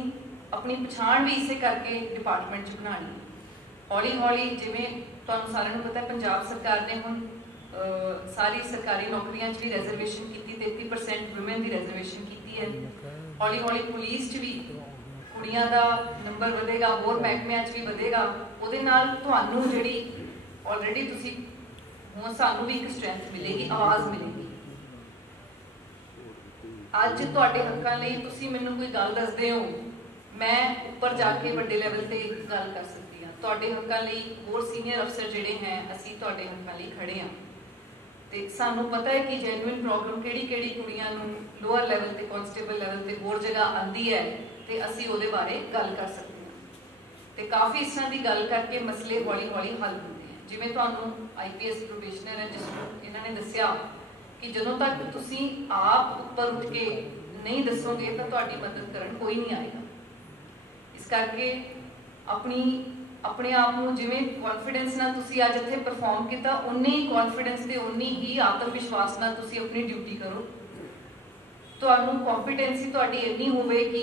अपनी पछाण भी इसे करके डिपार्टमेंट च बनानी। हौली हौली जिवें तुहानूं सारिआं नूं पता है पंजाब सरकार ने हुण सारी सरकारी नौकरियां भी रिजर्वेशन की, 33% वुमेन की रिजर्वेशन की है। हौली हौली पुलिस च भी कुड़ियां का नंबर वधेगा, होर महकमिਆਂ च भी वधेगा, ਉਹਦੇ ਨਾਲ ਤੁਹਾਨੂੰ ਜਿਹੜੀ ऑलरेडी ਤੁਸੀਂ ਹੁਣ ਸਾਨੂੰ भी एक स्ट्रेंथ मिलेगी, आवाज़ मिलेगी। ਅੱਜ ਤੁਹਾਡੇ ਹੱਕਾਂ ਲਈ ਤੁਸੀਂ ਮੈਨੂੰ ਕੋਈ ਗੱਲ ਦੱਸਦੇ ਹੋ, मैं ऊपर जाके बड़े लैवल पे गल कर सकती हाँ। ਤੁਹਾਡੇ हक्कां ਲਈ होर सीनियर अफसर जिहड़े हैं ਅਸੀਂ ਤੁਹਾਡੇ हक्कां ਲਈ खड़े हाँ। तो सानू पता है कि जेन्युइन प्रॉब्लम किहड़ी कुड़ियां नूं लोअर लैवल ते कॉन्स्टेबल लैवल ते होर जगह आती है तो असी उहदे बारे गल कर सकते हैं। तो काफ़ी इस तरह की गल करके मसले हौली हौली हल होंदे हैं। जिवें तुहानूं IPS प्रोबेशनर है जिसनूं इन्हां ने दस्सिया कि जदों तक तुसीं आप ऊपर उठ के नहीं दसोगे तो तुहाडी मदद करन कोई नहीं आएगा। इस करके अपने आप को जिवें कॉन्फिडेंस नाल तुसीं अज इत्थे परफॉर्म किया, उन्नी ही कॉन्फिडेंस ते उन्नी ही आत्म विश्वास नाल तुसीं अपनी ड्यूटी करो। तुहानूं कॉम्पीटेंसी तुहाडी इन्नी होवे कि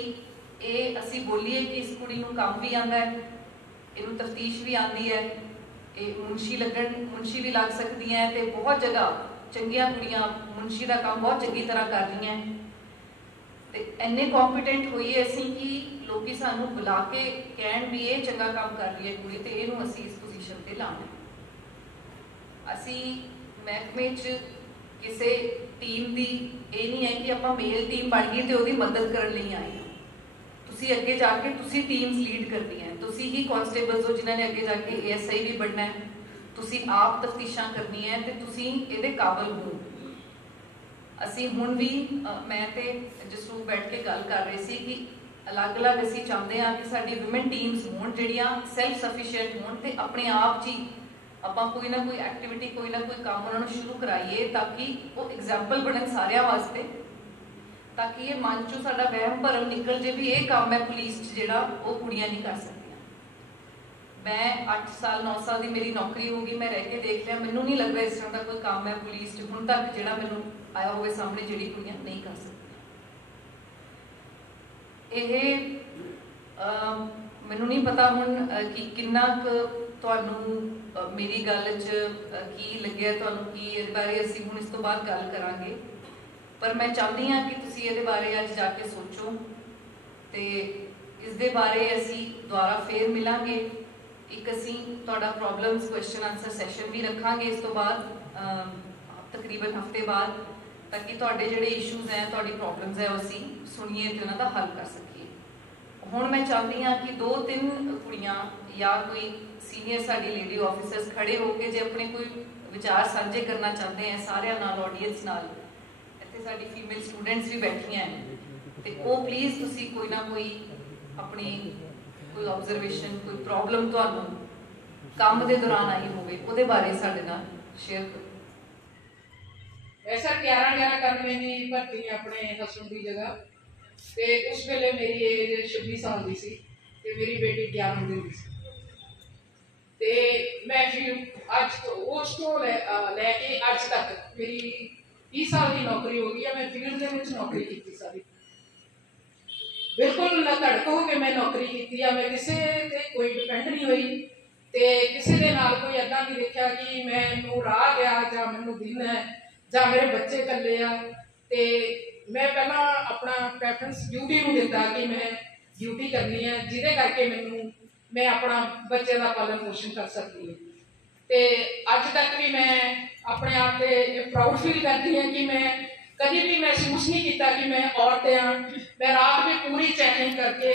ये असीं बोलीए कि इस कुड़ी नूं काम भी आंदा है, इहनूं तफ्तीश भी आंदी है, ये मुंशी भी लग सकती हैं, तो बहुत जगह ਚੰਗੀਆਂ ਕੁੜੀਆਂ ਮੁਨਸ਼ੀ ਦਾ ਕੰਮ ਬਹੁਤ ਚੰਗੀ ਤਰ੍ਹਾਂ ਕਰ ਰਹੀਆਂ ਤੇ ਇੰਨੇ ਕੰਪੀਟੈਂਟ ਹੋਈਏ ਅਸੀਂ ਕਿ ਲੋਕੀ ਸਾਨੂੰ ਬੁਲਾ ਕੇ ਕਹਿਣ ਵੀ ਇਹ ਚੰਗਾ ਕੰਮ ਕਰ ਰਹੀ ਹੈ ਕੁੜੀ ਤੇ ਇਹਨੂੰ ਅਸੀਂ ਇਸ ਪੋਜੀਸ਼ਨ ਤੇ ਲਾਉਣਾ। ਅਸੀਂ ਮਹਿਕਮੇ 'ਚ ਕਿਸੇ ਟੀਮ ਦੀ ਇਹ ਨਹੀਂ ਹੈ ਕਿ ਆਪਾਂ ਮੇਲ ਟੀਮ ਬਣ ਗਈ ਤੇ ਉਹਦੀ ਮਦਦ ਕਰਨ ਲਈ ਆਏ ਹਾਂ। ਤੁਸੀਂ ਅੱਗੇ ਜਾ ਕੇ ਤੁਸੀਂ ਟੀਮਸ ਲੀਡ ਕਰਦੀਆਂ, ਤੁਸੀਂ ਹੀ ਕਾਂਸਟੇਬਲਸ ਹੋ ਜਿਨ੍ਹਾਂ ਨੇ ਅੱਗੇ ਜਾ ਕੇ ASI ਵੀ ਬਣਨਾ ਹੈ, ਤੁਸੀਂ ਆਪ ਤਫਤੀਸ਼ਾਂ ਕਰਨੀਆਂ ਹੈ ਤੇ ਤੁਸੀਂ ਇਹਦੇ ਕਾਬਲ ਹੋ। ਅਸੀਂ ਹੁਣ ਵੀ ਮੈਂ ਤੇ ਜਸੂ ਬੈਠ ਕੇ ਗੱਲ ਕਰ ਰਹੇ ਸੀ ਕਿ ਅਲੱਗ-ਅਲੱਗ ਅਸੀਂ ਚਾਹੁੰਦੇ ਹਾਂ ਕਿ ਸਾਡੀ ਵਿਮਨ ਟੀਮਸ ਹੋਣ ਜਿਹੜੀਆਂ ਸੈਲਫ ਸਫੀਸ਼ੀਐਂਟ ਹੋਣ ਤੇ ਆਪਣੇ ਆਪ 'ਚ ਹੀ ਆਪਾਂ ਕੋਈ ਨਾ ਕੋਈ ਐਕਟੀਵਿਟੀ ਕੋਈ ਨਾ ਕੋਈ ਕੰਮ ਉਹਨਾਂ ਨੂੰ ਸ਼ੁਰੂ ਕਰਾਈਏ ਤਾਂ ਕਿ ਉਹ ਐਗਜ਼ਾਮਪਲ ਬਣਨ ਸਾਰਿਆਂ ਵਾਸਤੇ, ਤਾਂ ਕਿ ਇਹ ਮਨ 'ਚੋਂ ਸਾਡਾ ਵਹਿਮ ਭਰਮ ਨਿਕਲ ਜੇ ਵੀ ਇਹ ਕੰਮ ਹੈ ਪੁਲਿਸ 'ਚ ਜਿਹੜਾ ਉਹ ਕੁੜੀਆਂ ਨਹੀਂ ਕਰ ਸਕਦੀਆਂ। ਮੈਂ 8 ਸਾਲ 9 ਸਾਲ ਦੀ ਮੇਰੀ ਨੌਕਰੀ ਹੋ ਗਈ, ਮੈਂ ਰਹਿ ਕੇ ਦੇਖ ਲਿਆ, ਮੈਨੂੰ ਨਹੀਂ ਲੱਗਦਾ ਇਸ ਤਰ੍ਹਾਂ ਦਾ ਕੋਈ ਕੰਮ ਹੈ ਪੁਲਿਸ 'ਚ ਹੁਣ ਤੱਕ ਜਿਹੜਾ ਮੈਨੂੰ ਆਇਆ ਹੋਵੇ ਸਾਹਮਣੇ ਜਿਹੜੀ ਕੁੜੀਆਂ ਨਹੀਂ ਕਰ ਸਕਦੀਆਂ। ਇਹ ਮੈਨੂੰ ਨਹੀਂ ਪਤਾ ਹੁਣ ਕਿ ਕਿੰਨਾ ਕੁ ਤੁਹਾਨੂੰ ਮੇਰੀ ਗੱਲ 'ਚ ਕੀ ਲੱਗਿਆ, ਤੁਹਾਨੂੰ ਕੀ ਇਹਦੇ ਬਾਰੇ ਅਸੀਂ ਹੁਣ ਇਸ ਤੋਂ ਬਾਅਦ ਗੱਲ ਕਰਾਂਗੇ, ਪਰ ਮੈਂ ਚਾਹੁੰਦੀ ਹਾਂ ਕਿ ਤੁਸੀਂ ਇਹਦੇ ਬਾਰੇ ਅੱਜ ਜਾ ਕੇ ਸੋਚੋ ਤੇ ਇਸ ਦੇ ਬਾਰੇ ਅਸੀਂ ਦੁਬਾਰਾ ਫੇਰ ਮਿਲਾਂਗੇ। ਇੱਕ ਅਸੀਂ ਤੁਹਾਡਾ ਪ੍ਰੋਬਲਮਸ ਕੁਐਸਚਨ ਆਨਸਰ ਸੈਸ਼ਨ ਵੀ ਰੱਖਾਂਗੇ ਇਸ ਤੋਂ ਬਾਅਦ ਤਕਰੀਬਨ ਹਫਤੇ ਬਾਅਦ, ਤਾਂ ਕਿ ਤੁਹਾਡੇ ਜਿਹੜੇ ਇਸ਼ੂਜ਼ ਹੈ ਤੁਹਾਡੀ ਪ੍ਰੋਬਲਮਸ ਹੈ ਉਹ ਅਸੀਂ ਸੁਣੀਏ ਤੇ ਉਹਨਾਂ ਦਾ ਹੱਲ ਕਰ ਸਕੀਏ। ਹੁਣ ਮੈਂ ਚਾਹੁੰਦੀ ਹਾਂ ਕਿ 2-3 ਕੁੜੀਆਂ ਜਾਂ ਕੋਈ ਸੀਨੀਅਰ ਸਾਡੀ ਲੇਡੀ ਆਫਿਸਰਸ ਖੜੇ ਹੋ ਕੇ ਜੇ ਆਪਣੇ ਕੋਈ ਵਿਚਾਰ ਸਾਂਝੇ ਕਰਨਾ ਚਾਹੁੰਦੇ ਹੈ ਸਾਰਿਆਂ ਨਾਲ, ਆਡੀਅנס ਨਾਲ, ਇੱਥੇ ਸਾਡੀ ਫੀਮੇਲ ਸਟੂਡੈਂਟਸ ਵੀ ਬੈਠੀਆਂ ਹਨ ਤੇ ਉਹ ਪਲੀਜ਼ ਤੁਸੀਂ ਕੋਈ ਨਾ ਕੋਈ ਆਪਣੀ ਕੋਈ ਆਬਜ਼ਰਵੇਸ਼ਨ ਕੋਈ ਪ੍ਰੋਬਲਮ ਤੁਹਾਨੂੰ ਕੰਮ ਦੇ ਦੌਰਾਨ ਆਈ ਹੋਵੇ ਉਹਦੇ ਬਾਰੇ ਸਾਡੇ ਨਾਲ ਸ਼ੇਅਰ ਕਰੋ। ऐसा 11-11 ਦੀ ਭਰਤੀ ਆਪਣੇ ਹਸਬੰਦ ਦੀ ਜਗ੍ਹਾ ਤੇ ਉਸ ਵੇਲੇ ਮੇਰੀ ਏਜ 26 ਸਾਲ ਦੀ ਸੀ ਤੇ ਮੇਰੀ ਬੇਟੀ 11 ਦੀ ਸੀ ਤੇ ਮੈਂ ਫਿਰ ਅੱਜ ਉਸ ਤੋਂ ਲੈ ਕੇ ਅੱਜ ਤੱਕ ਮੇਰੀ 30 ਸਾਲ ਦੀ ਨੌਕਰੀ ਹੋ ਗਈ ਹੈ। ਮੈਂ ਫੀਲਡ ਦੇ ਵਿੱਚ ਨੌਕਰੀ ਕੀਤੀ ਸਾਰੀ, ਬਿਲਕੁਲ ਧੜਕ ਹੋ ਕੇ ਮੈਂ ਨੌਕਰੀ ਕੀਤੀ ਆ। ਮੈਂ ਕਿਸੇ ਤੇ ਕੋਈ ਡਿਪੈਂਡ ਨਹੀਂ ਹੋਈ ਤੇ ਕਿਸੇ ਦੇ ਨਾਲ ਕੋਈ ਏਦਾਂ ਨਹੀਂ ਦੇਖਿਆ ਕਿ ਮੈਨੂੰ ਰਾਹ ਗਿਆ ਜਾਂ ਮੈਨੂੰ ਦਿਨ ਹੈ ਜਾਂ ਮੇਰੇ ਬੱਚੇ ਇਕੱਲੇ ਆ। ਤੇ ਮੈਂ ਪਹਿਲਾਂ ਆਪਣਾ ਪ੍ਰੈਫਰੈਂਸ ਡਿਊਟੀ ਨੂੰ ਦਿੱਤਾ ਕਿ ਮੈਂ ਡਿਊਟੀ ਕਰਨੀ ਹੈ ਜਿਹਦੇ ਕਰਕੇ ਮੈਂ ਆਪਣਾ ਬੱਚੇ ਦਾ ਪਾਲਣ ਪੋਸ਼ਣ ਕਰ ਸਕਦੀ ਹਾਂ। ਤੇ ਅੱਜ ਤੱਕ ਵੀ ਮੈਂ ਆਪਣੇ ਆਪ ਤੇ ਪ੍ਰਾਊਡ ਫੀਲ ਕਰਦੀ ਹਾਂ ਕਿ ਮੈਂ ਕਦੀ ਵੀ ਮਹਿਸੂਸ ਨਹੀਂ ਕੀਤਾ ਕਿ ਮੈਂ ਔਰਤ ਹਾਂ। ਮੈਂ ਰਾਤ ਵੀ ਪੂਰੀ ਚੈਕਿੰਗ ਕਰਕੇ,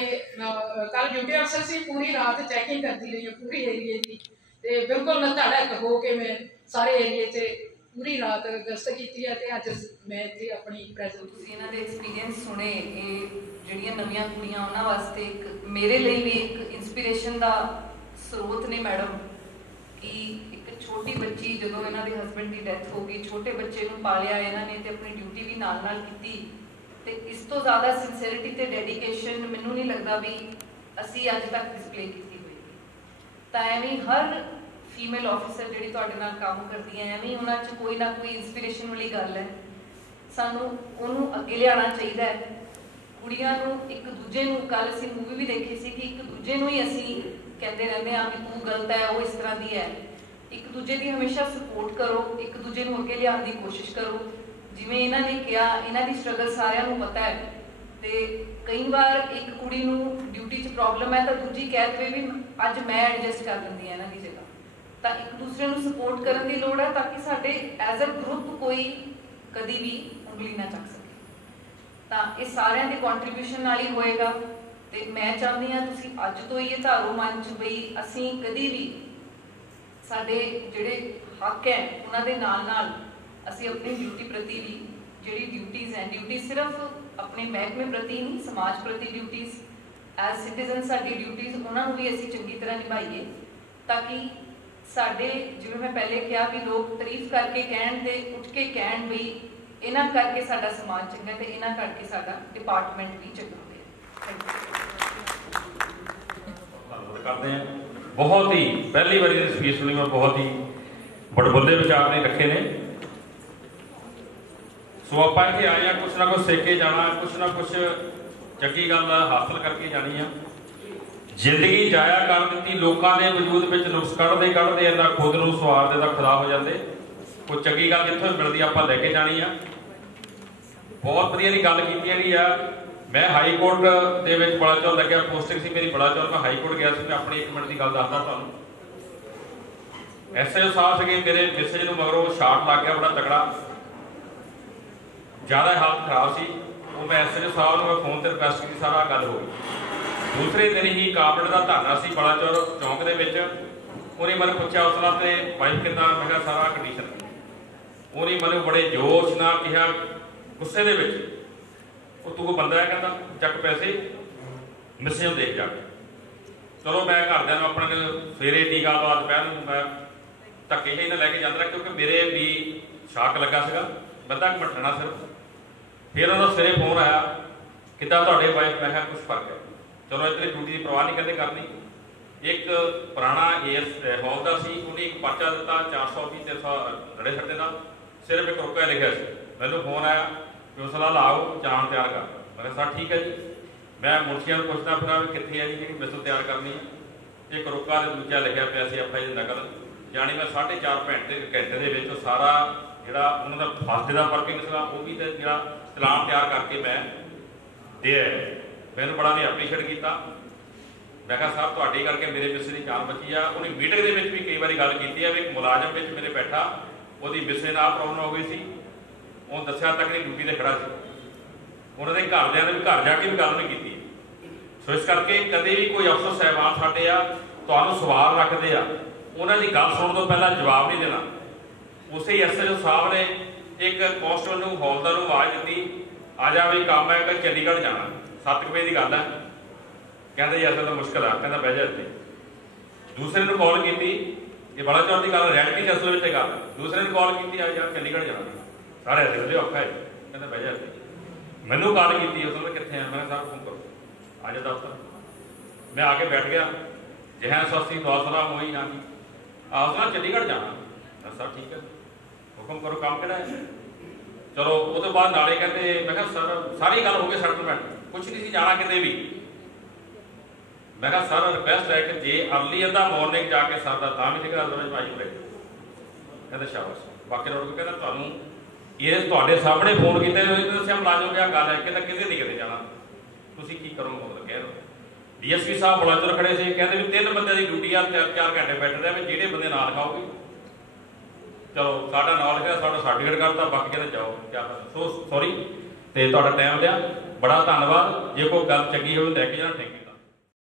ਕੱਲ ਡਿਊਟੀ ਅਫਸਰ ਸੀ, ਪੂਰੀ ਰਾਤ ਚੈਕਿੰਗ ਕਰਦੀ ਰਹੀ ਹਾਂ ਪੂਰੀ ਏਰੀਏ ਦੀ ਤੇ ਬਿਲਕੁਲ ਧੜਕ ਹੋ ਕੇ ਮੈਂ ਸਾਰੇ ਏਰੀਏ 'ਚ ਪੂਰੀ ਰਾਤ ਗਸ਼ਤ ਕੀਤੀ ਹੈ ਤੇ ਅੱਜ ਮੈਂ ਇੱਥੇ ਆਪਣੀ ਪ੍ਰੈਜ਼ੈਂਟ। ਤੁਸੀਂ ਇਹਨਾਂ ਦੇ ਐਕਸਪੀਰੀਅੰਸ ਸੁਣੇ, ਇਹ ਜਿਹੜੀਆਂ ਨਵੀਆਂ ਕੁੜੀਆਂ ਉਹਨਾਂ ਵਾਸਤੇ ਇੱਕ ਮੇਰੇ ਲਈ ਵੀ ਇੱਕ ਇਨਸਪੀਰੇਸ਼ਨ ਦਾ ਸਰੋਤ ਨੇ ਮੈਡਮ, ਕਿ ਇੱਕ ਛੋਟੀ ਬੱਚੀ ਜਦੋਂ ਇਹਨਾਂ ਦੇ ਹਸਬੈਂਡ ਦੀ ਡੈਥ ਹੋ ਗਈ, ਛੋਟੇ ਬੱਚੇ ਨੂੰ ਪਾਲਿਆ ਇਹਨਾਂ ਨੇ ਤੇ ਆਪਣੀ ਡਿਊਟੀ ਵੀ ਨਾਲ ਨਾਲ ਕੀਤੀ ਤੇ ਇਸ ਤੋਂ ਜ਼ਿਆਦਾ ਸਿੰਸੀਅਰਿਟੀ ਤੇ ਡੈਡੀਕੇਸ਼ਨ ਮੈਨੂੰ ਨਹੀਂ ਲੱਗਦਾ ਵੀ ਅਸੀਂ ਅੱਜ ਤੱਕ ਡਿਸਪਲੇ ਕੀਤੀ ਹੋਏਗੀ। ਤਾਂ ਐਵੇਂ ਹਰ ਫੀਮੇਲ ਆਫਿਸਰ ਜਿਹੜੀ ਤੁਹਾਡੇ ਨਾਲ ਕੰਮ ਕਰਦੀ ਹੈ ਐਵੇਂ ਉਹਨਾਂ 'ਚ ਕੋਈ ਨਾ ਕੋਈ ਇਨਸਪੀਰੇਸ਼ਨ ਵਾਲੀ ਗੱਲ ਹੈ, ਸਾਨੂੰ ਉਹਨੂੰ ਅੱਗੇ ਲਿਆਉਣਾ ਚਾਹੀਦਾ ਹੈ। ਕੁੜੀਆਂ ਨੂੰ ਇੱਕ ਦੂਜੇ ਨੂੰ, ਕੱਲ ਅਸੀਂ ਮੂਵੀ ਵੀ ਦੇਖੀ ਸੀ ਕਿ ਇੱਕ ਦੂਜੇ ਨੂੰ ਹੀ ਅਸੀਂ ਕਹਿੰਦੇ ਰਹਿੰਦੇ ਹਾਂ ਕਿ ਤੂੰ ਗਲਤ ਹੈ, ਉਹ ਇਸ ਤਰ੍ਹਾਂ ਦੀ ਹੈ। ਇੱਕ ਦੂਜੇ ਦੀ ਹਮੇਸ਼ਾ ਸਪੋਰਟ ਕਰੋ, ਇੱਕ ਦੂਜੇ ਨੂੰ ਅੱਗੇ ਲਿਆਉਣ ਦੀ ਕੋਸ਼ਿਸ਼ ਕਰੋ। ਜਿਵੇਂ ਇਹਨਾਂ ਨੇ ਕਿਹਾ, ਇਹਨਾਂ ਦੀ ਸਟਰਗਲ ਸਾਰਿਆਂ ਨੂੰ ਪਤਾ ਹੈ ਤੇ ਕਈ ਵਾਰ ਇੱਕ ਕੁੜੀ ਨੂੰ ਡਿਊਟੀ 'ਚ ਪ੍ਰੋਬਲਮ ਹੈ ਤਾਂ ਦੂਜੀ ਕਹਿ ਦੇਵੇ ਵੀ ਅੱਜ ਮੈਂ ਐਡਜਸਟ ਕਰ ਲੈਂਦੀ ਹਾਂ ਇਹਨਾਂ ਦੀ ਜਗ੍ਹਾ। ਤਾਂ ਇੱਕ ਦੂਸਰੇ ਨੂੰ ਸਪੋਰਟ ਕਰਨ ਦੀ ਲੋੜ ਹੈ ਤਾਂ ਕਿ ਸਾਡੇ ਐਜ਼ ਅ ਗਰੁੱਪ ਕੋਈ ਕਦੀ ਵੀ ਉਂਗਲੀ ਨਾ ਚੱਕ ਸਕੇ। ਤਾਂ ਇਹ ਸਾਰਿਆਂ ਦੀ ਕੰਟਰੀਬਿਊਸ਼ਨ ਨਾਲ ਹੀ ਹੋਏਗਾ ਤੇ ਮੈਂ ਚਾਹੁੰਦੀ ਹਾਂ ਤੁਸੀਂ ਅੱਜ ਤੋਂ ਹੀ ਇਹ ਧਾਰੋ ਮਨ 'ਚ ਬਈ ਅਸੀਂ ਕਦੀ ਵੀ ਸਾਡੇ ਜਿਹੜੇ ਹੱਕ ਹੈ ਉਹਨਾਂ ਦੇ ਨਾਲ ਨਾਲ ਅਸੀਂ ਆਪਣੀ ਡਿਊਟੀ ਪ੍ਰਤੀ ਵੀ ਜਿਹੜੀ ਡਿਊਟੀਜ਼ ਹੈ, ਡਿਊਟੀ ਸਿਰਫ ਆਪਣੇ ਮਹਿਕਮੇ ਪ੍ਰਤੀ ਨਹੀਂ, ਸਮਾਜ ਪ੍ਰਤੀ ਡਿਊਟੀਜ਼ ਐਜ਼ ਸਿਟੀਜ਼ਨ ਸਾਡੀ ਡਿਊਟੀਜ਼ ਉਹਨਾਂ ਨੂੰ ਵੀ ਅਸੀਂ ਚੰਗੀ ਤਰ੍ਹਾਂ ਨਿਭਾਈਏ ਤਾਂ ਕਿ ਸਾਡੇ, ਜਿਵੇਂ ਮੈਂ ਪਹਿਲੇ ਕਿਹਾ ਵੀ ਲੋਕ ਤਾਰੀਫ ਕਰਕੇ ਕਹਿਣ ਤੇ ਉੱਠ ਕੇ ਕਹਿਣ ਵੀ ਇਹਨਾਂ ਕਰਕੇ ਸਾਡਾ ਸਮਾਜ ਚੰਗਾ ਤੇ ਇਹਨਾਂ ਕਰਕੇ ਸਾਡਾ ਡਿਪਾਰਟਮੈਂਟ ਵੀ ਚੰਗਾ ਹੋਵੇ। ਧੰਨਵਾਦ ਕਰਦੇ ਹਾਂ। ਬਹੁਤ ਹੀ ਪਹਿਲੀ ਵਾਰੀ ਦੀ ਸਪੀਚ ਸੁਣੀ ਮੈਂ, ਬਹੁਤ ਹੀ ਬੜਬੁੱਲੇ ਵਿਚਾਰ ਨੇ ਰੱਖੇ ਨੇ। ਸੋ ਆਪਾਂ ਇੱਥੇ ਆਏ ਹਾਂ ਕੁਛ ਨਾ ਕੁਛ ਸਿੱਖ ਕੇ ਜਾਣਾ, ਕੁਛ ਨਾ ਕੁਛ ਚੰਗੀ ਗੱਲ ਹਾਸਲ ਕਰਕੇ ਜਾਣੀ ਆ। ਜ਼ਿੰਦਗੀ ਜਾਇਆ ਕਰ ਦਿੱਤੀ ਲੋਕਾਂ ਦੇ ਵਜੂਦ ਵਿੱਚ ਨੁਕਸ ਕੱਢਦੇ ਕੱਢਦੇ ਇਹਦਾ ਖੁਦ ਨੂੰ ਸਵਾਰਦੇ ਦਾ ਖੁਦਾ ਹੋ ਜਾਂਦੇ। कोई चंगी गल जिथों मिलती आपां लैके जानी आ। बहुत वधिया दी गल कीती हैगी आ। मैं हाई कोर्ट दे विच बड़ाचौर लग्या, पोस्टिंग सी मेरी बड़ाचौर, मैं हाई कोर्ट गया सी। मैं अपनी 1 मिनट की गल दसदा तुहानूं। SHO साहब सीगे, मेरे मिसेज नूं मगरों शाट लग गया बड़ा तगड़ा, ज़्यादा हालत खराब सी। वो मैं SHO साहब नूं फोन ते रिक्वेस्ट की, सारा गल हो गई। दूसरे दिन ही काबड़ का धरना सी बड़ाचौर चौंक दे विच। उन्हें मैंने पूछा उस नाल ते वाइफ किदां, मैं कहा सारा कंडीशन। उन्हें मैंने बड़े जोश नाल कहा, गुस्से दे विच, वो तू कोई बंदा है, कहता चक पैसे मिसे देख जा। चलो मैं घरदिਆਂ ਨੂੰ अपने सवेरे टीका बाद दोपहर ਨੂੰ मैं धक्के ही ना लैके जाता, क्योंकि मेरे भी शाक लगा सीगा, बंदा घमटना सिर्फ। फिर उन्होंने सवेरे फोन आया, कितना ਤੁਹਾਡੇ वाइफ, मैं कहा कुछ फर्क है। चलो इतनी ड्यूटी की परवाह नहीं कहते करनी। एक पुराना AS हौलदार सी, उन्हें एक पर्चा दिता 420 300 लड़े छड्डे नाल, सिर्फ एक रुपया लिखा सी। मैनू फोन आया कि उस लाल आओ जान तैयार कर। मैं सर ठीक है जी। मैं मुंशिया को पूछता फिर भी कितने है जी मिसल तैयार करनी है। एक रुका दूजा लिखा पिया सी FI की नकल, यानी मैं 4.5 घंटे के सारा जोड़ा उन्होंने फर्स्ट का वर्किंग था वो भी जो चलान तैयार करके मैं दे मैंने बड़ा नहीं एप्रीशिएट किया। मैं कहा सर तुहाडी करके मेरे मिसे की जान बची आ। उन्हें मीटिंग के भी कई बार गल की है भी एक मुलाजम मेरे बैठा, वो मिसे नाल प्रॉब्लम हो गई सी, उन्हें दसिया तक नहीं ड्यूटी से खड़ा सी। उन्होंने घरदिਆਂ ने भी घर जाके भी गल नहीं की। सो इस करके कदे भी कोई अफसर साहबान साडे आ तुहानूं सवाल रखते आ, उन्हों की गल सुनने तो पहला जवाब नहीं देना। उसे ही SHO साहब ने एक कांस्टेबल नूं हौलदार नूं आवाज़ दी, आ जा भी काम है कि चंडीगढ़ जाना, 7 बजे की गल है। कहते जी असल तो मुश्किल है, कहता बह जा इत्थे। दूसरे ने कॉल की, ये बड़ाचौर की गल रैड की असल में गल, दूसरे ने कॉल की आ यार चंडीगढ़ जाना, सारे ऐसे बजे औखा है, कहता बह जा इत्थे। मैनू कॉल की उसने कितने हैं, मैंने साहब फोन करो आ जा दफ्तर। मैं आके बैठ गया, जहैं सस्ती दुआ सलाम हुई हाँ जी उसने चंडीगढ़ जाना। मैं सर ठीक है हुक्म करो काम किहड़ा है। चलो वो बाद नाले कहते, मैं कहा सर सारी गल हो गई सेटलमेंट, कुछ नहीं जाना कितने भी। मैं कहा सर रिक्वेस्ट है कि जे अर्ली अद्धा मॉर्निंग जाके सर का तां भी ठीक है, अदरवाइज भाई हो कहते शाबाश। बाकी रोड को कहता तुहानूं ये तुहाडे सामने फोन किया दसिया मुलाजम क्या गल है, कहता किते नहीं किते जाना, तुसीं की करोगे मतलब कह रहे। DSP साहब बड़ाचौर खड़े से, कहते भी 3 बंदे की ड्यूटी आ, 4 घंटे बैठे रहे, जेडे बंदे ना लिखाओगे। चलो साडा नाम लिखा, साडा सर्टिफिकेट करता, बाकी कहते जाओ क्या सो सॉरी तो तुहाडा टाइम लिया, बड़ा धन्नवाद। जे कोई गल चंगी हो लैके जाना। Thank you.